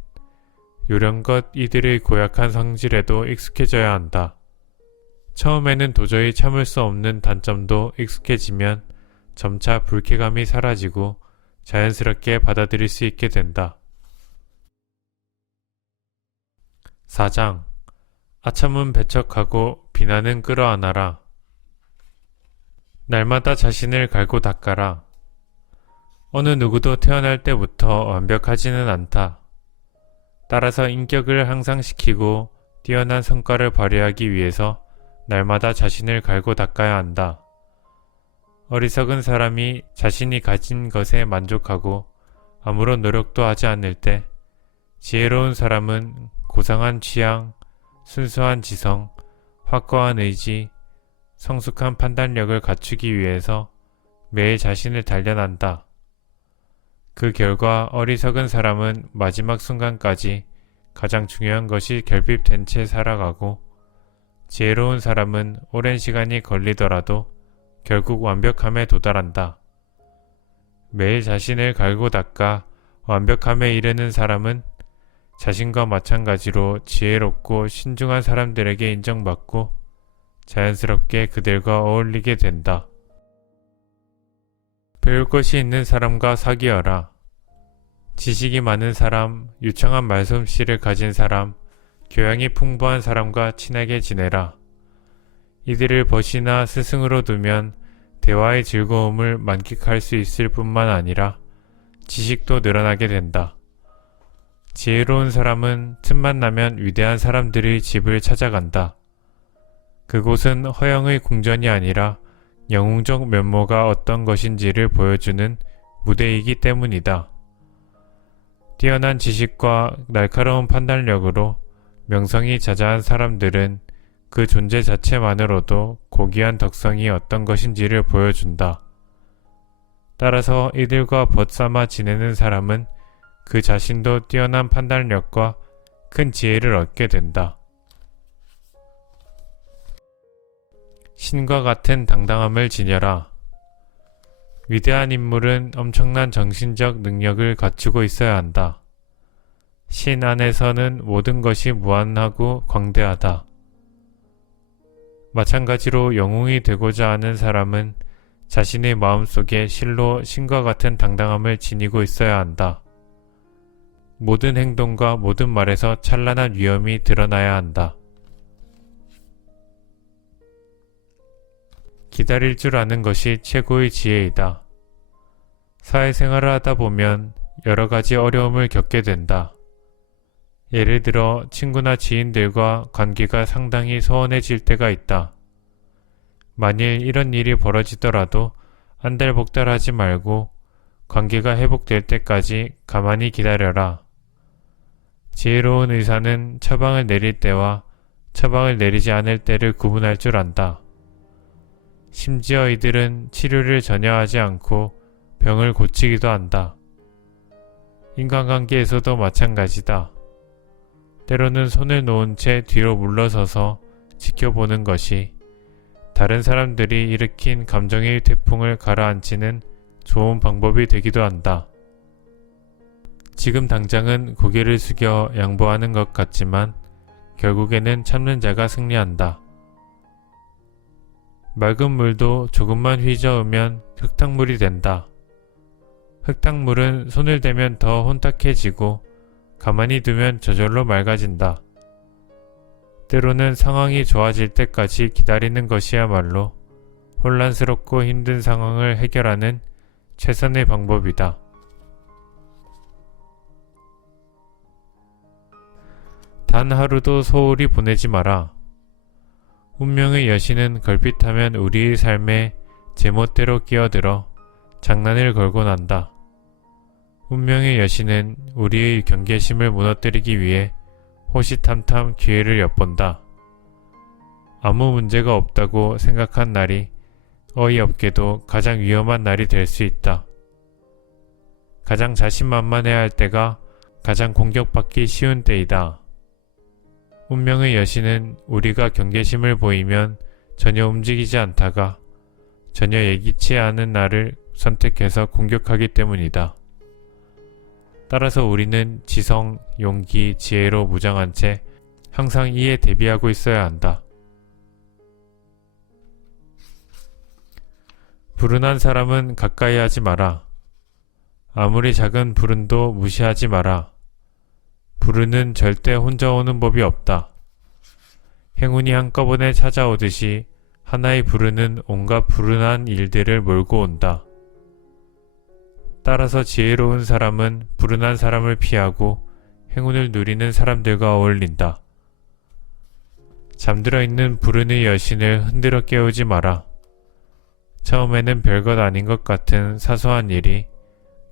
요령껏 이들의 고약한 성질에도 익숙해져야 한다. 처음에는 도저히 참을 수 없는 단점도 익숙해지면 점차 불쾌감이 사라지고 자연스럽게 받아들일 수 있게 된다. 4장 아첨은 배척하고 비난은 끌어안아라. 날마다 자신을 갈고 닦아라. 어느 누구도 태어날 때부터 완벽하지는 않다. 따라서 인격을 향상시키고 뛰어난 성과를 발휘하기 위해서 날마다 자신을 갈고 닦아야 한다. 어리석은 사람이 자신이 가진 것에 만족하고 아무런 노력도 하지 않을 때, 지혜로운 사람은 고상한 취향, 순수한 지성, 확고한 의지, 성숙한 판단력을 갖추기 위해서 매일 자신을 단련한다. 그 결과 어리석은 사람은 마지막 순간까지 가장 중요한 것이 결핍된 채 살아가고, 지혜로운 사람은 오랜 시간이 걸리더라도 결국 완벽함에 도달한다. 매일 자신을 갈고 닦아 완벽함에 이르는 사람은 자신과 마찬가지로 지혜롭고 신중한 사람들에게 인정받고 자연스럽게 그들과 어울리게 된다. 배울 것이 있는 사람과 사귀어라. 지식이 많은 사람, 유창한 말솜씨를 가진 사람, 교양이 풍부한 사람과 친하게 지내라. 이들을 벗이나 스승으로 두면 대화의 즐거움을 만끽할 수 있을 뿐만 아니라 지식도 늘어나게 된다. 지혜로운 사람은 틈만 나면 위대한 사람들의 집을 찾아간다. 그곳은 허영의 궁전이 아니라 영웅적 면모가 어떤 것인지를 보여주는 무대이기 때문이다. 뛰어난 지식과 날카로운 판단력으로 명성이 자자한 사람들은 그 존재 자체만으로도 고귀한 덕성이 어떤 것인지를 보여준다. 따라서 이들과 벗삼아 지내는 사람은 그 자신도 뛰어난 판단력과 큰 지혜를 얻게 된다. 신과 같은 당당함을 지녀라. 위대한 인물은 엄청난 정신적 능력을 갖추고 있어야 한다. 신 안에서는 모든 것이 무한하고 광대하다. 마찬가지로 영웅이 되고자 하는 사람은 자신의 마음속에 실로 신과 같은 당당함을 지니고 있어야 한다. 모든 행동과 모든 말에서 찬란한 위엄이 드러나야 한다. 기다릴 줄 아는 것이 최고의 지혜이다. 사회생활을 하다 보면 여러 가지 어려움을 겪게 된다. 예를 들어 친구나 지인들과 관계가 상당히 소원해질 때가 있다. 만일 이런 일이 벌어지더라도 안달복달하지 말고 관계가 회복될 때까지 가만히 기다려라. 지혜로운 의사는 처방을 내릴 때와 처방을 내리지 않을 때를 구분할 줄 안다. 심지어 이들은 치료를 전혀 하지 않고 병을 고치기도 한다. 인간관계에서도 마찬가지다. 때로는 손을 놓은 채 뒤로 물러서서 지켜보는 것이 다른 사람들이 일으킨 감정의 태풍을 가라앉히는 좋은 방법이 되기도 한다. 지금 당장은 고개를 숙여 양보하는 것 같지만 결국에는 참는 자가 승리한다. 맑은 물도 조금만 휘저으면 흙탕물이 된다. 흙탕물은 손을 대면 더 혼탁해지고 가만히 두면 저절로 맑아진다. 때로는 상황이 좋아질 때까지 기다리는 것이야말로 혼란스럽고 힘든 상황을 해결하는 최선의 방법이다. 단 하루도 소홀히 보내지 마라. 운명의 여신은 걸핏하면 우리의 삶에 제멋대로 끼어들어 장난을 걸곤 한다. 운명의 여신은 우리의 경계심을 무너뜨리기 위해 호시탐탐 기회를 엿본다. 아무 문제가 없다고 생각한 날이 어이없게도 가장 위험한 날이 될 수 있다. 가장 자신만만해야 할 때가 가장 공격받기 쉬운 때이다. 운명의 여신은 우리가 경계심을 보이면 전혀 움직이지 않다가 전혀 예기치 않은 나를 선택해서 공격하기 때문이다. 따라서 우리는 지성, 용기, 지혜로 무장한 채 항상 이에 대비하고 있어야 한다. 불운한 사람은 가까이 하지 마라. 아무리 작은 불운도 무시하지 마라. 불운은 절대 혼자 오는 법이 없다. 행운이 한꺼번에 찾아오듯이 하나의 불운은 온갖 불운한 일들을 몰고 온다. 따라서 지혜로운 사람은 불운한 사람을 피하고 행운을 누리는 사람들과 어울린다. 잠들어 있는 불운의 여신을 흔들어 깨우지 마라. 처음에는 별것 아닌 것 같은 사소한 일이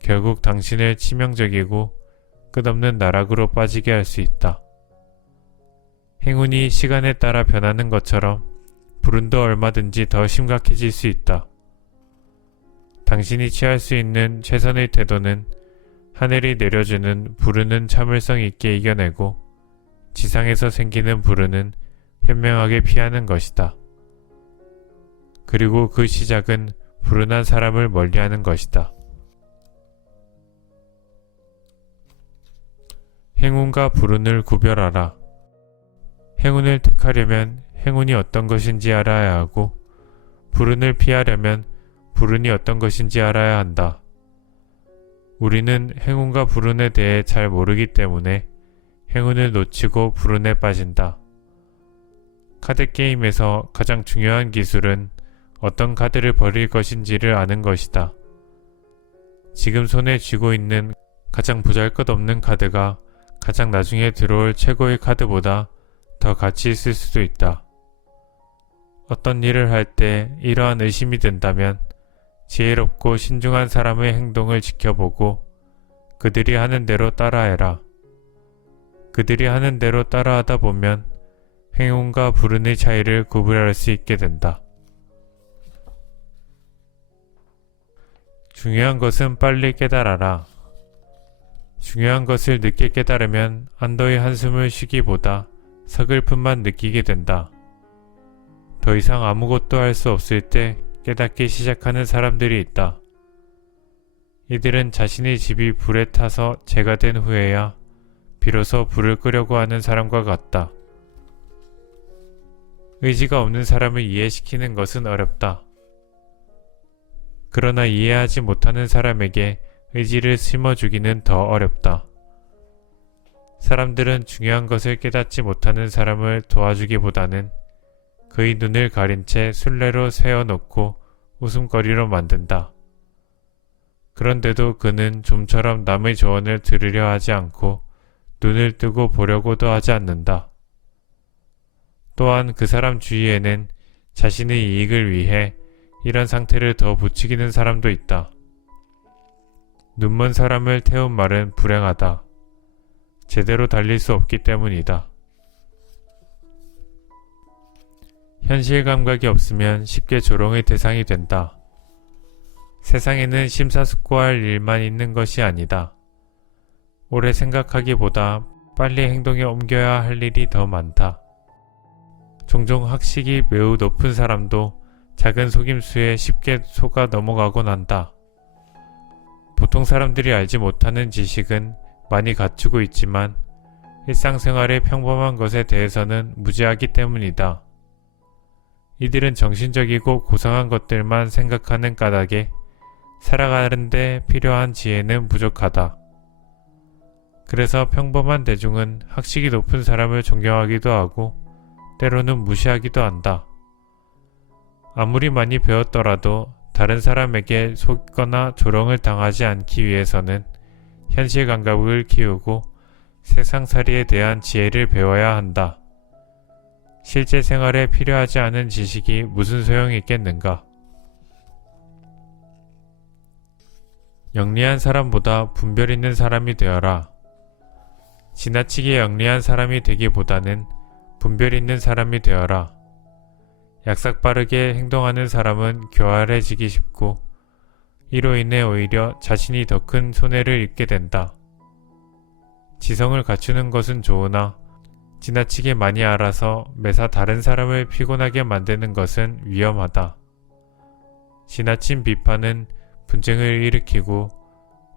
결국 당신을 치명적이고 끝없는 나락으로 빠지게 할 수 있다. 행운이 시간에 따라 변하는 것처럼 불운도 얼마든지 더 심각해질 수 있다. 당신이 취할 수 있는 최선의 태도는 하늘이 내려주는 불운은 참을성 있게 이겨내고 지상에서 생기는 불운은 현명하게 피하는 것이다. 그리고 그 시작은 불운한 사람을 멀리하는 것이다. 행운과 불운을 구별하라. 행운을 택하려면 행운이 어떤 것인지 알아야 하고 불운을 피하려면 불운이 어떤 것인지 알아야 한다. 우리는 행운과 불운에 대해 잘 모르기 때문에 행운을 놓치고 불운에 빠진다. 카드게임에서 가장 중요한 기술은 어떤 카드를 버릴 것인지를 아는 것이다. 지금 손에 쥐고 있는 가장 보잘것없는 카드가 가장 나중에 들어올 최고의 카드보다 더 가치 있을 수도 있다. 어떤 일을 할 때 이러한 의심이 든다면 지혜롭고 신중한 사람의 행동을 지켜보고 그들이 하는 대로 따라해라. 그들이 하는 대로 따라하다 보면 행운과 불운의 차이를 구분할 수 있게 된다. 중요한 것은 빨리 깨달아라. 중요한 것을 늦게 깨달으면 안도의 한숨을 쉬기보다 서글픔만 느끼게 된다. 더 이상 아무것도 할 수 없을 때 깨닫기 시작하는 사람들이 있다. 이들은 자신의 집이 불에 타서 재가 된 후에야 비로소 불을 끄려고 하는 사람과 같다. 의지가 없는 사람을 이해시키는 것은 어렵다. 그러나 이해하지 못하는 사람에게 의지를 심어주기는 더 어렵다. 사람들은 중요한 것을 깨닫지 못하는 사람을 도와주기보다는 그의 눈을 가린 채 술래로 세워놓고 웃음거리로 만든다. 그런데도 그는 좀처럼 남의 조언을 들으려 하지 않고 눈을 뜨고 보려고도 하지 않는다. 또한 그 사람 주위에는 자신의 이익을 위해 이런 상태를 더 부추기는 사람도 있다. 눈먼 사람을 태운 말은 불행하다. 제대로 달릴 수 없기 때문이다. 현실 감각이 없으면 쉽게 조롱의 대상이 된다. 세상에는 심사숙고할 일만 있는 것이 아니다. 오래 생각하기보다 빨리 행동에 옮겨야 할 일이 더 많다. 종종 학식이 매우 높은 사람도 작은 속임수에 쉽게 속아 넘어가곤 한다. 보통 사람들이 알지 못하는 지식은 많이 갖추고 있지만 일상생활의 평범한 것에 대해서는 무지하기 때문이다. 이들은 정신적이고 고상한 것들만 생각하는 까닭에 살아가는 데 필요한 지혜는 부족하다. 그래서 평범한 대중은 학식이 높은 사람을 존경하기도 하고 때로는 무시하기도 한다. 아무리 많이 배웠더라도 다른 사람에게 속거나 조롱을 당하지 않기 위해서는 현실 감각을 키우고 세상살이에 대한 지혜를 배워야 한다. 실제 생활에 필요하지 않은 지식이 무슨 소용이 있겠는가? 영리한 사람보다 분별 있는 사람이 되어라. 지나치게 영리한 사람이 되기보다는 분별 있는 사람이 되어라. 약삭빠르게 행동하는 사람은 교활해지기 쉽고 이로 인해 오히려 자신이 더 큰 손해를 입게 된다. 지성을 갖추는 것은 좋으나 지나치게 많이 알아서 매사 다른 사람을 피곤하게 만드는 것은 위험하다. 지나친 비판은 분쟁을 일으키고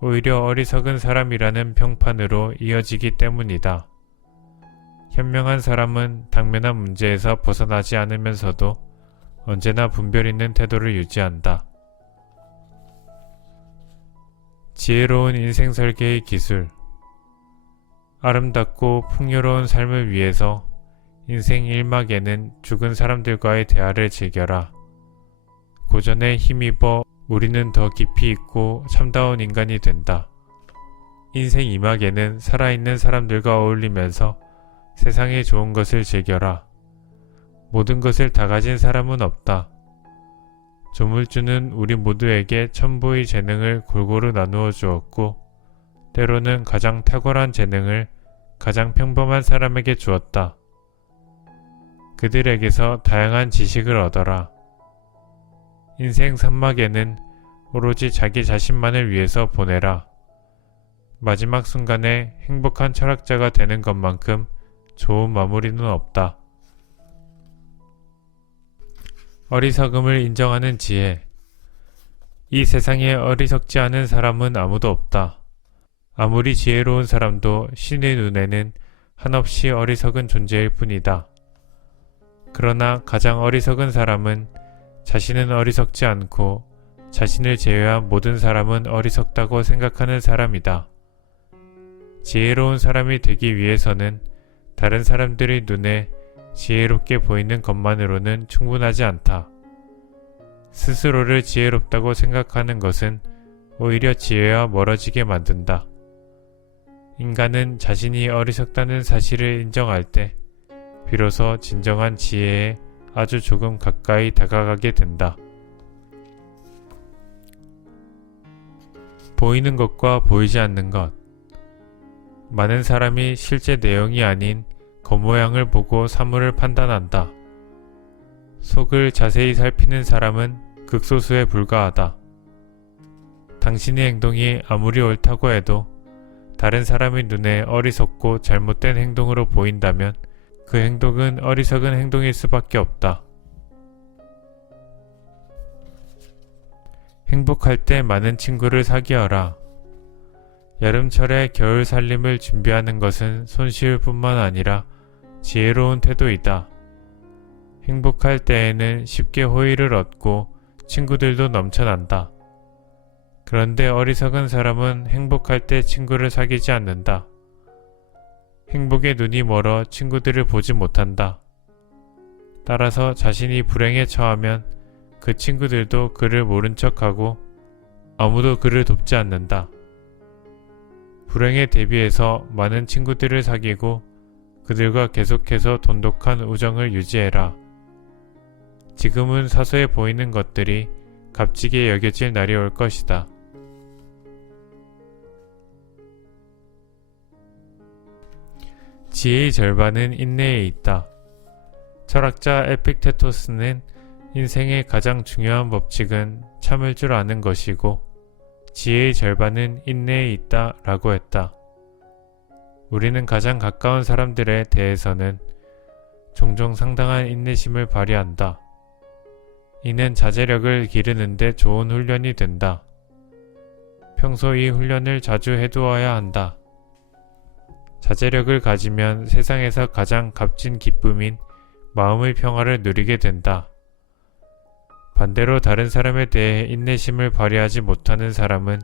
오히려 어리석은 사람이라는 평판으로 이어지기 때문이다. 현명한 사람은 당면한 문제에서 벗어나지 않으면서도 언제나 분별 있는 태도를 유지한다. 지혜로운 인생 설계의 기술. 아름답고 풍요로운 삶을 위해서 인생 1막에는 죽은 사람들과의 대화를 즐겨라. 고전에 힘입어 우리는 더 깊이 있고 참다운 인간이 된다. 인생 2막에는 살아있는 사람들과 어울리면서 세상의 좋은 것을 즐겨라. 모든 것을 다 가진 사람은 없다. 조물주는 우리 모두에게 천부의 재능을 골고루 나누어 주었고 때로는 가장 탁월한 재능을 가장 평범한 사람에게 주었다. 그들에게서 다양한 지식을 얻어라. 인생 3막에는 오로지 자기 자신만을 위해서 보내라. 마지막 순간에 행복한 철학자가 되는 것만큼 좋은 마무리는 없다. 어리석음을 인정하는 지혜. 이 세상에 어리석지 않은 사람은 아무도 없다. 아무리 지혜로운 사람도 신의 눈에는 한없이 어리석은 존재일 뿐이다. 그러나 가장 어리석은 사람은 자신은 어리석지 않고 자신을 제외한 모든 사람은 어리석다고 생각하는 사람이다. 지혜로운 사람이 되기 위해서는 다른 사람들의 눈에 지혜롭게 보이는 것만으로는 충분하지 않다. 스스로를 지혜롭다고 생각하는 것은 오히려 지혜와 멀어지게 만든다. 인간은 자신이 어리석다는 사실을 인정할 때 비로소 진정한 지혜에 아주 조금 가까이 다가가게 된다. 보이는 것과 보이지 않는 것. 많은 사람이 실제 내용이 아닌 겉모양을 보고 사물을 판단한다. 속을 자세히 살피는 사람은 극소수에 불과하다. 당신의 행동이 아무리 옳다고 해도 다른 사람의 눈에 어리석고 잘못된 행동으로 보인다면 그 행동은 어리석은 행동일 수밖에 없다. 행복할 때 많은 친구를 사귀어라. 여름철에 겨울 살림을 준비하는 것은 손쉬울 뿐만 아니라 지혜로운 태도이다. 행복할 때에는 쉽게 호의를 얻고 친구들도 넘쳐난다. 그런데 어리석은 사람은 행복할 때 친구를 사귀지 않는다. 행복에 눈이 멀어 친구들을 보지 못한다. 따라서 자신이 불행에 처하면 그 친구들도 그를 모른 척하고 아무도 그를 돕지 않는다. 불행에 대비해서 많은 친구들을 사귀고 그들과 계속해서 돈독한 우정을 유지해라. 지금은 사소해 보이는 것들이 값지게 여겨질 날이 올 것이다. 지혜의 절반은 인내에 있다. 철학자 에픽테토스는 인생의 가장 중요한 법칙은 참을 줄 아는 것이고 지혜의 절반은 인내에 있다 라고 했다. 우리는 가장 가까운 사람들에 대해서는 종종 상당한 인내심을 발휘한다. 이는 자제력을 기르는 데 좋은 훈련이 된다. 평소 이 훈련을 자주 해두어야 한다. 자제력을 가지면 세상에서 가장 값진 기쁨인 마음의 평화를 누리게 된다. 반대로 다른 사람에 대해 인내심을 발휘하지 못하는 사람은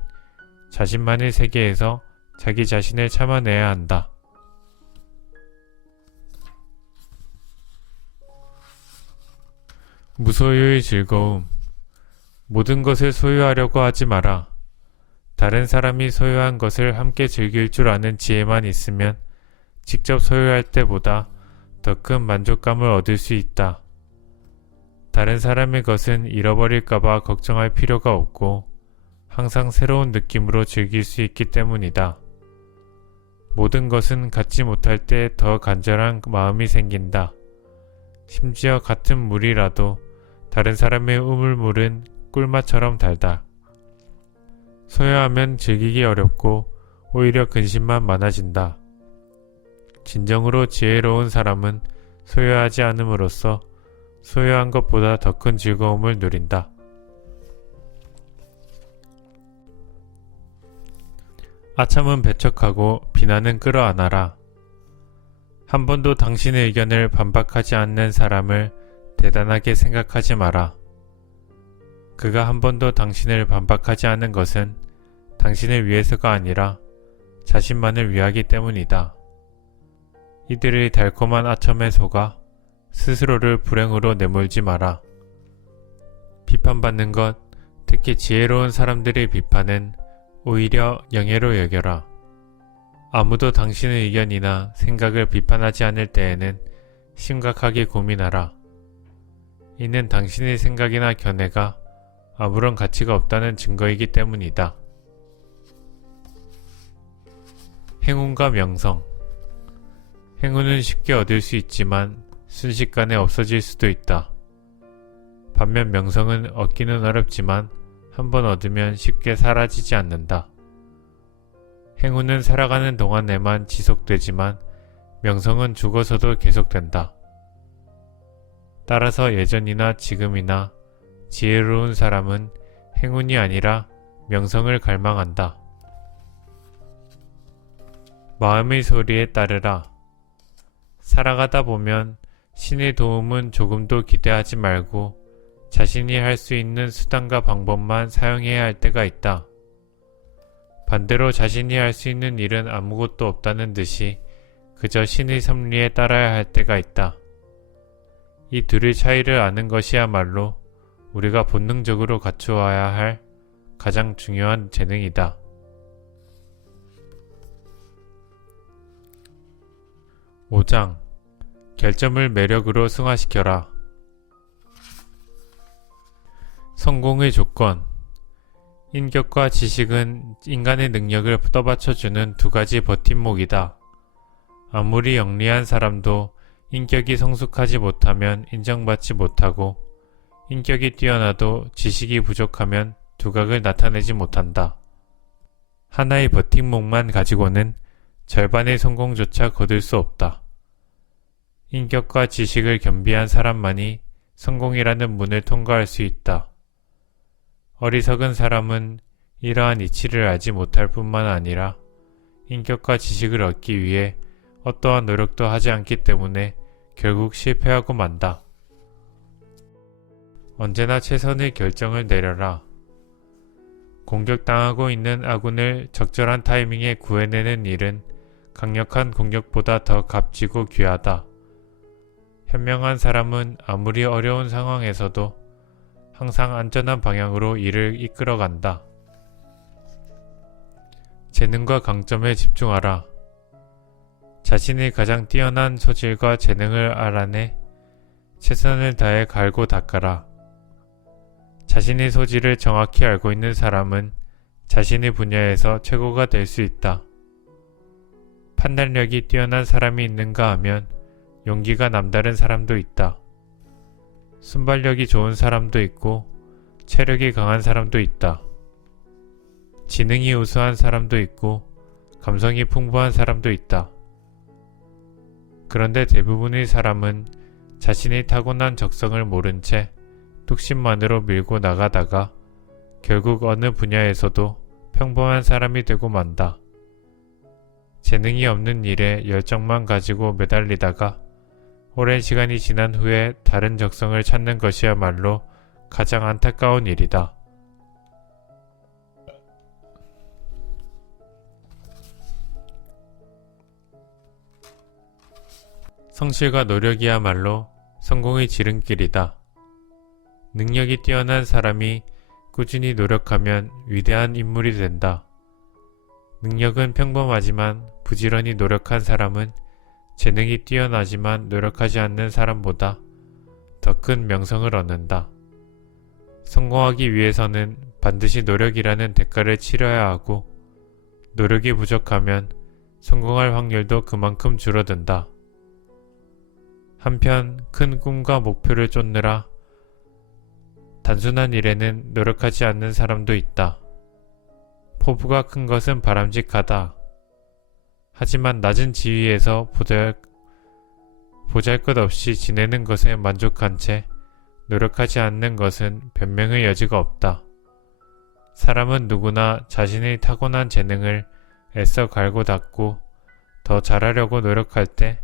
자신만의 세계에서 자기 자신을 참아내야 한다. 무소유의 즐거움. 모든 것을 소유하려고 하지 마라. 다른 사람이 소유한 것을 함께 즐길 줄 아는 지혜만 있으면 직접 소유할 때보다 더 큰 만족감을 얻을 수 있다. 다른 사람의 것은 잃어버릴까봐 걱정할 필요가 없고 항상 새로운 느낌으로 즐길 수 있기 때문이다. 모든 것은 갖지 못할 때 더 간절한 마음이 생긴다. 심지어 같은 물이라도 다른 사람의 우물물은 꿀맛처럼 달다. 소유하면 즐기기 어렵고 오히려 근심만 많아진다. 진정으로 지혜로운 사람은 소유하지 않음으로써 소유한 것보다 더 큰 즐거움을 누린다. 아첨은 배척하고 비난은 끌어안아라. 한 번도 당신의 의견을 반박하지 않는 사람을 대단하게 생각하지 마라. 그가 한 번도 당신을 반박하지 않은 것은 당신을 위해서가 아니라 자신만을 위하기 때문이다. 이들의 달콤한 아첨에 속아 스스로를 불행으로 내몰지 마라. 비판받는 것, 특히 지혜로운 사람들의 비판은 오히려 영예로 여겨라. 아무도 당신의 의견이나 생각을 비판하지 않을 때에는 심각하게 고민하라. 이는 당신의 생각이나 견해가 아무런 가치가 없다는 증거이기 때문이다. 행운과 명성. 행운은 쉽게 얻을 수 있지만 순식간에 없어질 수도 있다. 반면 명성은 얻기는 어렵지만 한번 얻으면 쉽게 사라지지 않는다. 행운은 살아가는 동안에만 지속되지만 명성은 죽어서도 계속된다. 따라서 예전이나 지금이나 지혜로운 사람은 행운이 아니라 명성을 갈망한다. 마음의 소리에 따르라. 살아가다 보면 신의 도움은 조금도 기대하지 말고 자신이 할 수 있는 수단과 방법만 사용해야 할 때가 있다. 반대로 자신이 할 수 있는 일은 아무것도 없다는 듯이 그저 신의 섭리에 따라야 할 때가 있다. 이 둘의 차이를 아는 것이야말로 우리가 본능적으로 갖추어야 할 가장 중요한 재능이다. 5장. 결점을 매력으로 승화시켜라. 성공의 조건. 인격과 지식은 인간의 능력을 떠받쳐주는 두 가지 버팀목이다. 아무리 영리한 사람도 인격이 성숙하지 못하면 인정받지 못하고 인격이 뛰어나도 지식이 부족하면 두각을 나타내지 못한다. 하나의 버팀목만 가지고는 절반의 성공조차 거둘 수 없다. 인격과 지식을 겸비한 사람만이 성공이라는 문을 통과할 수 있다. 어리석은 사람은 이러한 이치를 알지 못할 뿐만 아니라 인격과 지식을 얻기 위해 어떠한 노력도 하지 않기 때문에 결국 실패하고 만다. 언제나 최선의 결정을 내려라. 공격당하고 있는 아군을 적절한 타이밍에 구해내는 일은 강력한 공격보다 더 값지고 귀하다. 현명한 사람은 아무리 어려운 상황에서도 항상 안전한 방향으로 일을 이끌어간다. 재능과 강점에 집중하라. 자신의 가장 뛰어난 소질과 재능을 알아내 최선을 다해 갈고 닦아라. 자신의 소질을 정확히 알고 있는 사람은 자신의 분야에서 최고가 될 수 있다. 판단력이 뛰어난 사람이 있는가 하면 용기가 남다른 사람도 있다. 순발력이 좋은 사람도 있고 체력이 강한 사람도 있다. 지능이 우수한 사람도 있고 감성이 풍부한 사람도 있다. 그런데 대부분의 사람은 자신의 타고난 적성을 모른 채 뚝심만으로 밀고 나가다가 결국 어느 분야에서도 평범한 사람이 되고 만다. 재능이 없는 일에 열정만 가지고 매달리다가 오랜 시간이 지난 후에 다른 적성을 찾는 것이야말로 가장 안타까운 일이다. 성실과 노력이야말로 성공의 지름길이다. 능력이 뛰어난 사람이 꾸준히 노력하면 위대한 인물이 된다. 능력은 평범하지만 부지런히 노력한 사람은 재능이 뛰어나지만 노력하지 않는 사람보다 더 큰 명성을 얻는다. 성공하기 위해서는 반드시 노력이라는 대가를 치러야 하고 노력이 부족하면 성공할 확률도 그만큼 줄어든다. 한편 큰 꿈과 목표를 쫓느라 단순한 일에는 노력하지 않는 사람도 있다. 포부가 큰 것은 바람직하다. 하지만 낮은 지위에서 보잘것없이 지내는 것에 만족한 채 노력하지 않는 것은 변명의 여지가 없다. 사람은 누구나 자신의 타고난 재능을 애써 갈고 닦고 더 잘하려고 노력할 때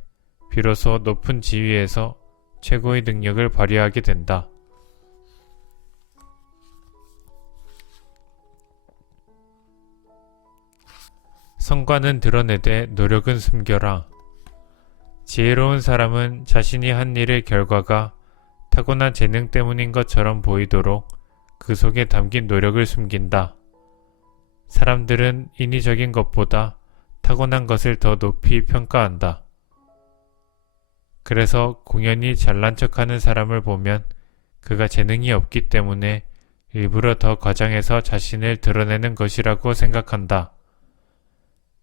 비로소 높은 지위에서 최고의 능력을 발휘하게 된다. 성과는 드러내되 노력은 숨겨라. 지혜로운 사람은 자신이 한 일의 결과가 타고난 재능 때문인 것처럼 보이도록 그 속에 담긴 노력을 숨긴다. 사람들은 인위적인 것보다 타고난 것을 더 높이 평가한다. 그래서 공연히 잘난 척하는 사람을 보면 그가 재능이 없기 때문에 일부러 더 과장해서 자신을 드러내는 것이라고 생각한다.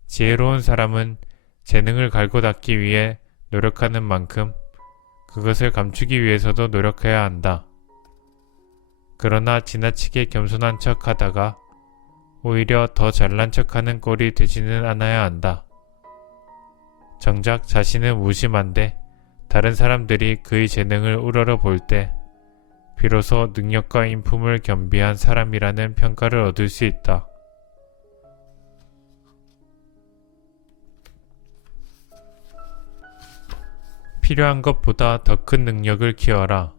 지혜로운 사람은 재능을 갈고 닦기 위해 노력하는 만큼 그것을 감추기 위해서도 노력해야 한다. 그러나 지나치게 겸손한 척 하다가 오히려 더 잘난 척하는 꼴이 되지는 않아야 한다. 정작 자신은 무심한데 다른 사람들이 그의 재능을 우러러 볼 때 비로소 능력과 인품을 겸비한 사람이라는 평가를 얻을 수 있다. 필요한 것보다 더 큰 능력을 키워라.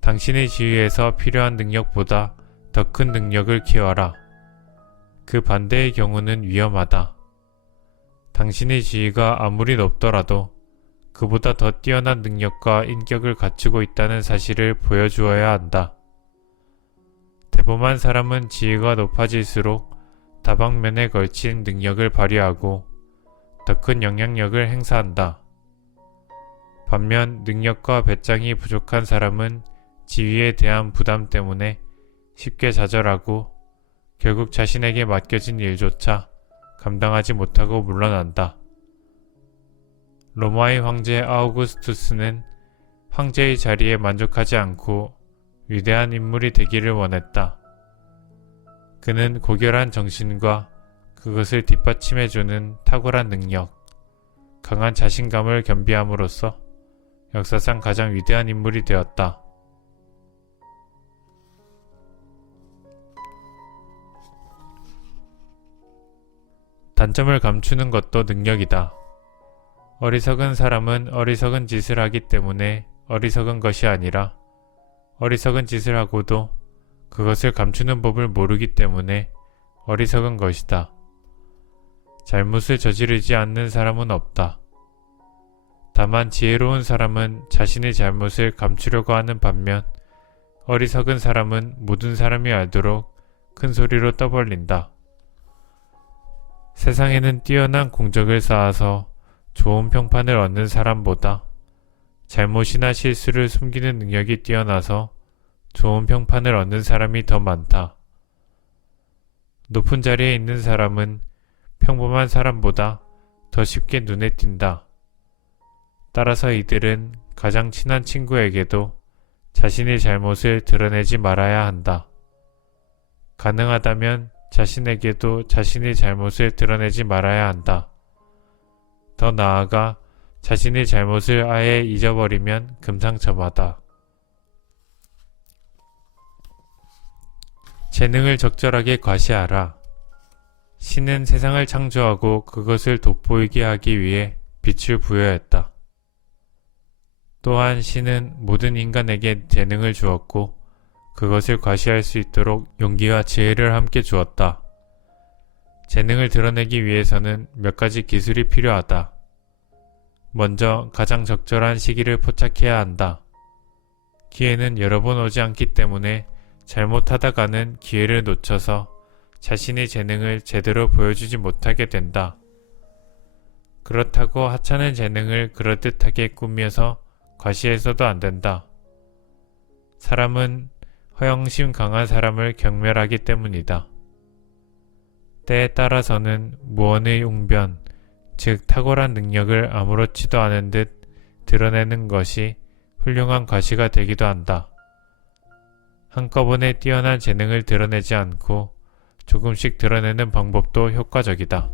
당신의 지위에서 필요한 능력보다 더 큰 능력을 키워라. 그 반대의 경우는 위험하다. 당신의 지위가 아무리 높더라도 그보다 더 뛰어난 능력과 인격을 갖추고 있다는 사실을 보여주어야 한다. 대범한 사람은 지위가 높아질수록 다방면에 걸친 능력을 발휘하고 더 큰 영향력을 행사한다. 반면 능력과 배짱이 부족한 사람은 지위에 대한 부담 때문에 쉽게 좌절하고 결국 자신에게 맡겨진 일조차 감당하지 못하고 물러난다. 로마의 황제 아우구스투스는 황제의 자리에 만족하지 않고 위대한 인물이 되기를 원했다. 그는 고결한 정신과 그것을 뒷받침해주는 탁월한 능력, 강한 자신감을 겸비함으로써 역사상 가장 위대한 인물이 되었다. 단점을 감추는 것도 능력이다. 어리석은 사람은 어리석은 짓을 하기 때문에 어리석은 것이 아니라 어리석은 짓을 하고도 그것을 감추는 법을 모르기 때문에 어리석은 것이다. 잘못을 저지르지 않는 사람은 없다. 다만 지혜로운 사람은 자신의 잘못을 감추려고 하는 반면 어리석은 사람은 모든 사람이 알도록 큰 소리로 떠벌린다. 세상에는 뛰어난 공적을 쌓아서 좋은 평판을 얻는 사람보다 잘못이나 실수를 숨기는 능력이 뛰어나서 좋은 평판을 얻는 사람이 더 많다. 높은 자리에 있는 사람은 평범한 사람보다 더 쉽게 눈에 띈다. 따라서 이들은 가장 친한 친구에게도 자신의 잘못을 드러내지 말아야 한다. 가능하다면 자신에게도 자신의 잘못을 드러내지 말아야 한다. 더 나아가 자신의 잘못을 아예 잊어버리면 금상첨화다. 재능을 적절하게 과시하라. 신은 세상을 창조하고 그것을 돋보이게 하기 위해 빛을 부여했다. 또한 신은 모든 인간에게 재능을 주었고 그것을 과시할 수 있도록 용기와 지혜를 함께 주었다. 재능을 드러내기 위해서는 몇 가지 기술이 필요하다. 먼저 가장 적절한 시기를 포착해야 한다. 기회는 여러 번 오지 않기 때문에 잘못하다가는 기회를 놓쳐서 자신의 재능을 제대로 보여주지 못하게 된다. 그렇다고 하찮은 재능을 그럴듯하게 꾸며서 과시해서도 안 된다. 사람은 허영심 강한 사람을 경멸하기 때문이다. 때에 따라서는 무언의 웅변, 즉 탁월한 능력을 아무렇지도 않은 듯 드러내는 것이 훌륭한 과시가 되기도 한다. 한꺼번에 뛰어난 재능을 드러내지 않고 조금씩 드러내는 방법도 효과적이다.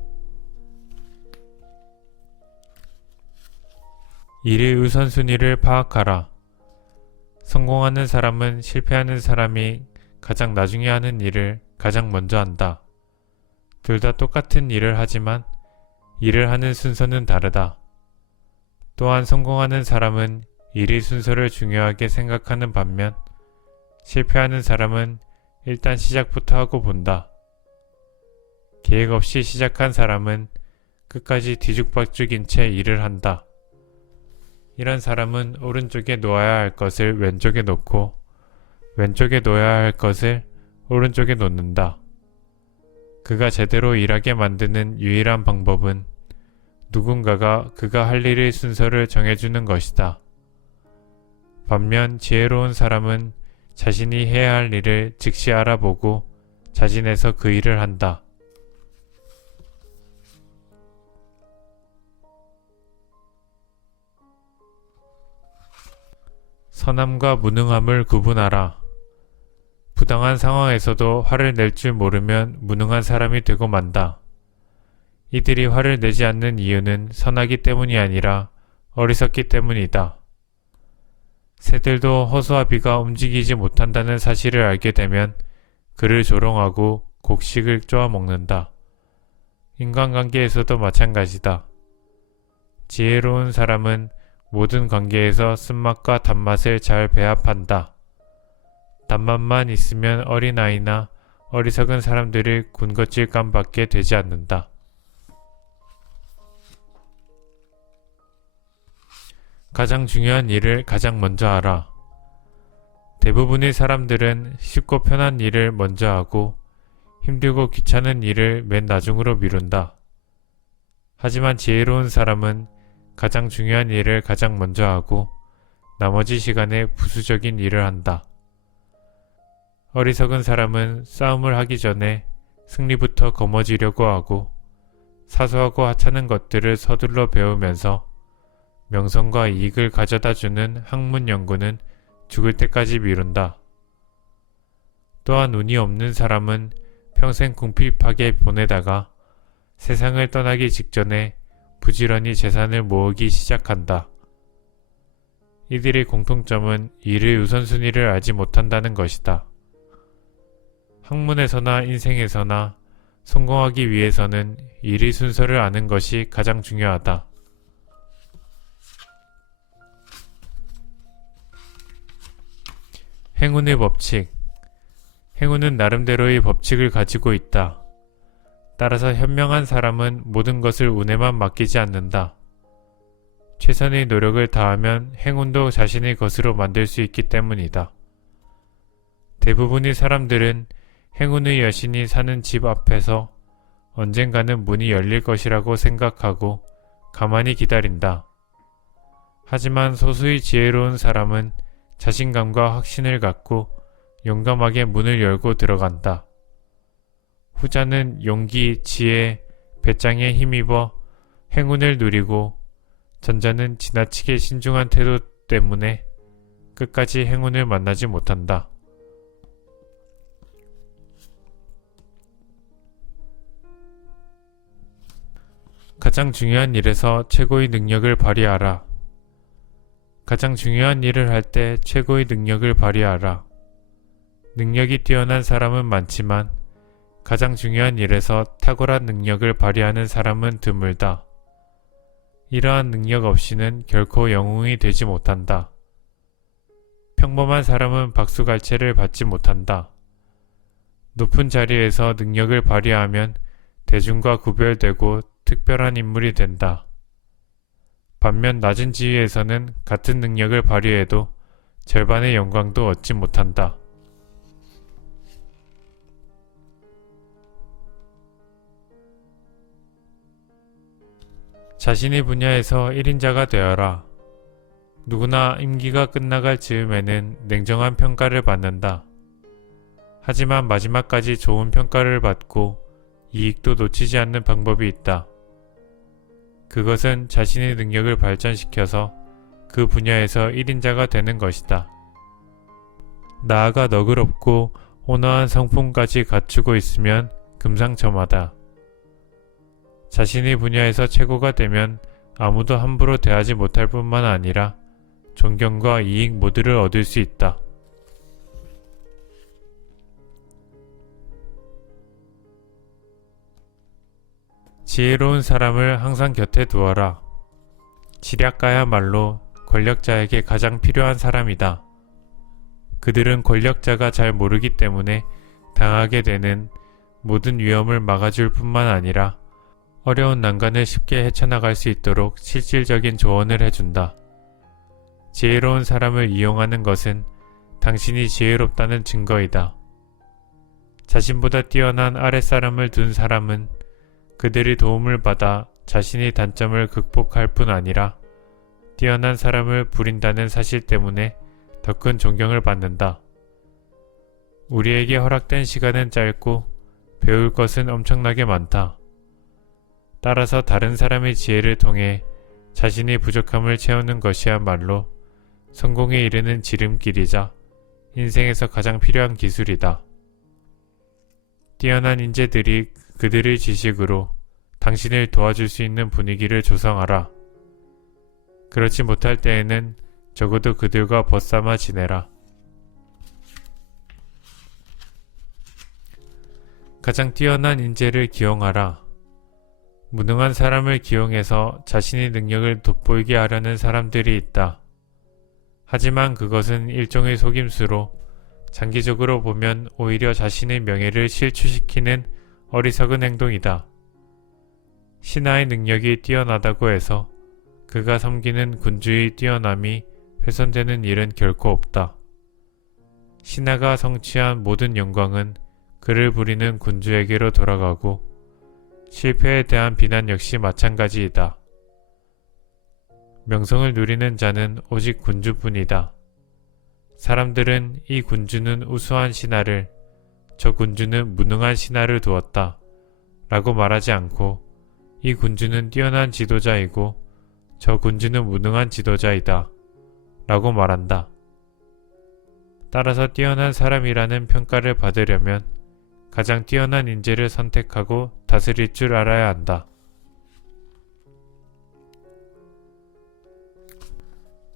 일의 우선순위를 파악하라. 성공하는 사람은 실패하는 사람이 가장 나중에 하는 일을 가장 먼저 한다. 둘 다 똑같은 일을 하지만 일을 하는 순서는 다르다. 또한 성공하는 사람은 일의 순서를 중요하게 생각하는 반면 실패하는 사람은 일단 시작부터 하고 본다. 계획 없이 시작한 사람은 끝까지 뒤죽박죽인 채 일을 한다. 이런 사람은 오른쪽에 놓아야 할 것을 왼쪽에 놓고 왼쪽에 놓아야 할 것을 오른쪽에 놓는다. 그가 제대로 일하게 만드는 유일한 방법은 누군가가 그가 할 일의 순서를 정해주는 것이다. 반면 지혜로운 사람은 자신이 해야 할 일을 즉시 알아보고 자진해서 그 일을 한다. 선함과 무능함을 구분하라. 부당한 상황에서도 화를 낼 줄 모르면 무능한 사람이 되고 만다. 이들이 화를 내지 않는 이유는 선하기 때문이 아니라 어리석기 때문이다. 새들도 호수와 비가 움직이지 못한다는 사실을 알게 되면 그를 조롱하고 곡식을 쪼아 먹는다. 인간관계에서도 마찬가지다. 지혜로운 사람은 모든 관계에서 쓴맛과 단맛을 잘 배합한다. 단맛만 있으면 어린아이나 어리석은 사람들을 군것질감밖에 되지 않는다. 가장 중요한 일을 가장 먼저 하라. 대부분의 사람들은 쉽고 편한 일을 먼저 하고 힘들고 귀찮은 일을 맨 나중으로 미룬다. 하지만 지혜로운 사람은 가장 중요한 일을 가장 먼저 하고 나머지 시간에 부수적인 일을 한다. 어리석은 사람은 싸움을 하기 전에 승리부터 거머쥐려고 하고 사소하고 하찮은 것들을 서둘러 배우면서 명성과 이익을 가져다주는 학문 연구는 죽을 때까지 미룬다. 또한 운이 없는 사람은 평생 궁핍하게 보내다가 세상을 떠나기 직전에 부지런히 재산을 모으기 시작한다. 이들의 공통점은 일의 우선순위를 알지 못한다는 것이다. 학문에서나 인생에서나 성공하기 위해서는 일의 순서를 아는 것이 가장 중요하다. 행운의 법칙. 행운은 나름대로의 법칙을 가지고 있다. 따라서 현명한 사람은 모든 것을 운에만 맡기지 않는다. 최선의 노력을 다하면 행운도 자신의 것으로 만들 수 있기 때문이다. 대부분의 사람들은 행운의 여신이 사는 집 앞에서 언젠가는 문이 열릴 것이라고 생각하고 가만히 기다린다. 하지만 소수의 지혜로운 사람은 자신감과 확신을 갖고 용감하게 문을 열고 들어간다. 후자는 용기, 지혜, 배짱에 힘입어 행운을 누리고 전자는 지나치게 신중한 태도 때문에 끝까지 행운을 만나지 못한다. 가장 중요한 일에서 최고의 능력을 발휘하라. 가장 중요한 일을 할 때 최고의 능력을 발휘하라. 능력이 뛰어난 사람은 많지만 가장 중요한 일에서 탁월한 능력을 발휘하는 사람은 드물다. 이러한 능력 없이는 결코 영웅이 되지 못한다. 평범한 사람은 박수갈채를 받지 못한다. 높은 자리에서 능력을 발휘하면 대중과 구별되고 특별한 인물이 된다. 반면 낮은 지위에서는 같은 능력을 발휘해도 절반의 영광도 얻지 못한다. 자신의 분야에서 1인자가 되어라. 누구나 임기가 끝나갈 즈음에는 냉정한 평가를 받는다. 하지만 마지막까지 좋은 평가를 받고 이익도 놓치지 않는 방법이 있다. 그것은 자신의 능력을 발전시켜서 그 분야에서 1인자가 되는 것이다. 나아가 너그럽고 온화한 성품까지 갖추고 있으면 금상첨화다. 자신의 분야에서 최고가 되면 아무도 함부로 대하지 못할 뿐만 아니라 존경과 이익 모두를 얻을 수 있다. 지혜로운 사람을 항상 곁에 두어라. 지략가야말로 권력자에게 가장 필요한 사람이다. 그들은 권력자가 잘 모르기 때문에 당하게 되는 모든 위험을 막아줄 뿐만 아니라 어려운 난관을 쉽게 헤쳐나갈 수 있도록 실질적인 조언을 해준다. 지혜로운 사람을 이용하는 것은 당신이 지혜롭다는 증거이다. 자신보다 뛰어난 아랫사람을 둔 사람은 그들의 도움을 받아 자신의 단점을 극복할 뿐 아니라 뛰어난 사람을 부린다는 사실 때문에 더 큰 존경을 받는다. 우리에게 허락된 시간은 짧고 배울 것은 엄청나게 많다. 따라서 다른 사람의 지혜를 통해 자신의 부족함을 채우는 것이야말로 성공에 이르는 지름길이자 인생에서 가장 필요한 기술이다. 뛰어난 인재들이 그들의 지식으로 당신을 도와줄 수 있는 분위기를 조성하라. 그렇지 못할 때에는 적어도 그들과 벗삼아 지내라. 가장 뛰어난 인재를 기용하라. 무능한 사람을 기용해서 자신의 능력을 돋보이게 하려는 사람들이 있다. 하지만 그것은 일종의 속임수로 장기적으로 보면 오히려 자신의 명예를 실추시키는 어리석은 행동이다. 신하의 능력이 뛰어나다고 해서 그가 섬기는 군주의 뛰어남이 훼손되는 일은 결코 없다. 신하가 성취한 모든 영광은 그를 부리는 군주에게로 돌아가고 실패에 대한 비난 역시 마찬가지이다. 명성을 누리는 자는 오직 군주뿐이다. 사람들은 이 군주는 우수한 신하를, 저 군주는 무능한 신하를 두었다 라고 말하지 않고 이 군주는 뛰어난 지도자이고 저 군주는 무능한 지도자이다 라고 말한다. 따라서 뛰어난 사람이라는 평가를 받으려면 가장 뛰어난 인재를 선택하고 다스릴 줄 알아야 한다.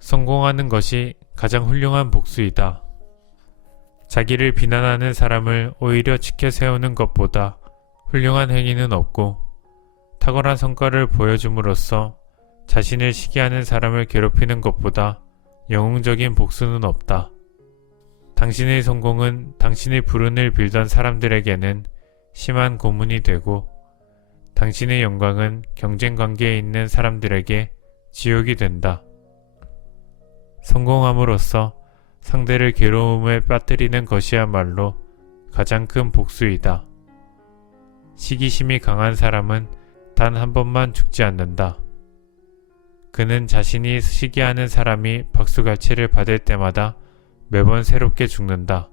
성공하는 것이 가장 훌륭한 복수이다. 자기를 비난하는 사람을 오히려 지켜 세우는 것보다 훌륭한 행위는 없고 탁월한 성과를 보여줌으로써 자신을 시기하는 사람을 괴롭히는 것보다 영웅적인 복수는 없다. 당신의 성공은 당신의 불운을 빌던 사람들에게는 심한 고문이 되고 당신의 영광은 경쟁 관계에 있는 사람들에게 지옥이 된다. 성공함으로써 상대를 괴로움에 빠뜨리는 것이야말로 가장 큰 복수이다. 시기심이 강한 사람은 단 한 번만 죽지 않는다. 그는 자신이 시기하는 사람이 박수갈채를 받을 때마다 매번 새롭게 죽는다.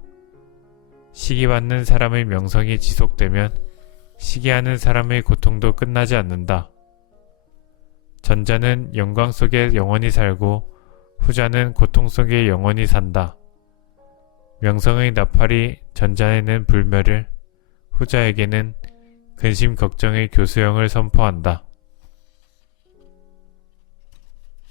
시기받는 사람의 명성이 지속되면 시기하는 사람의 고통도 끝나지 않는다. 전자는 영광 속에 영원히 살고 후자는 고통 속에 영원히 산다. 명성의 나팔이 전자에는 불멸을, 후자에게는 근심 걱정의 교수형을 선포한다.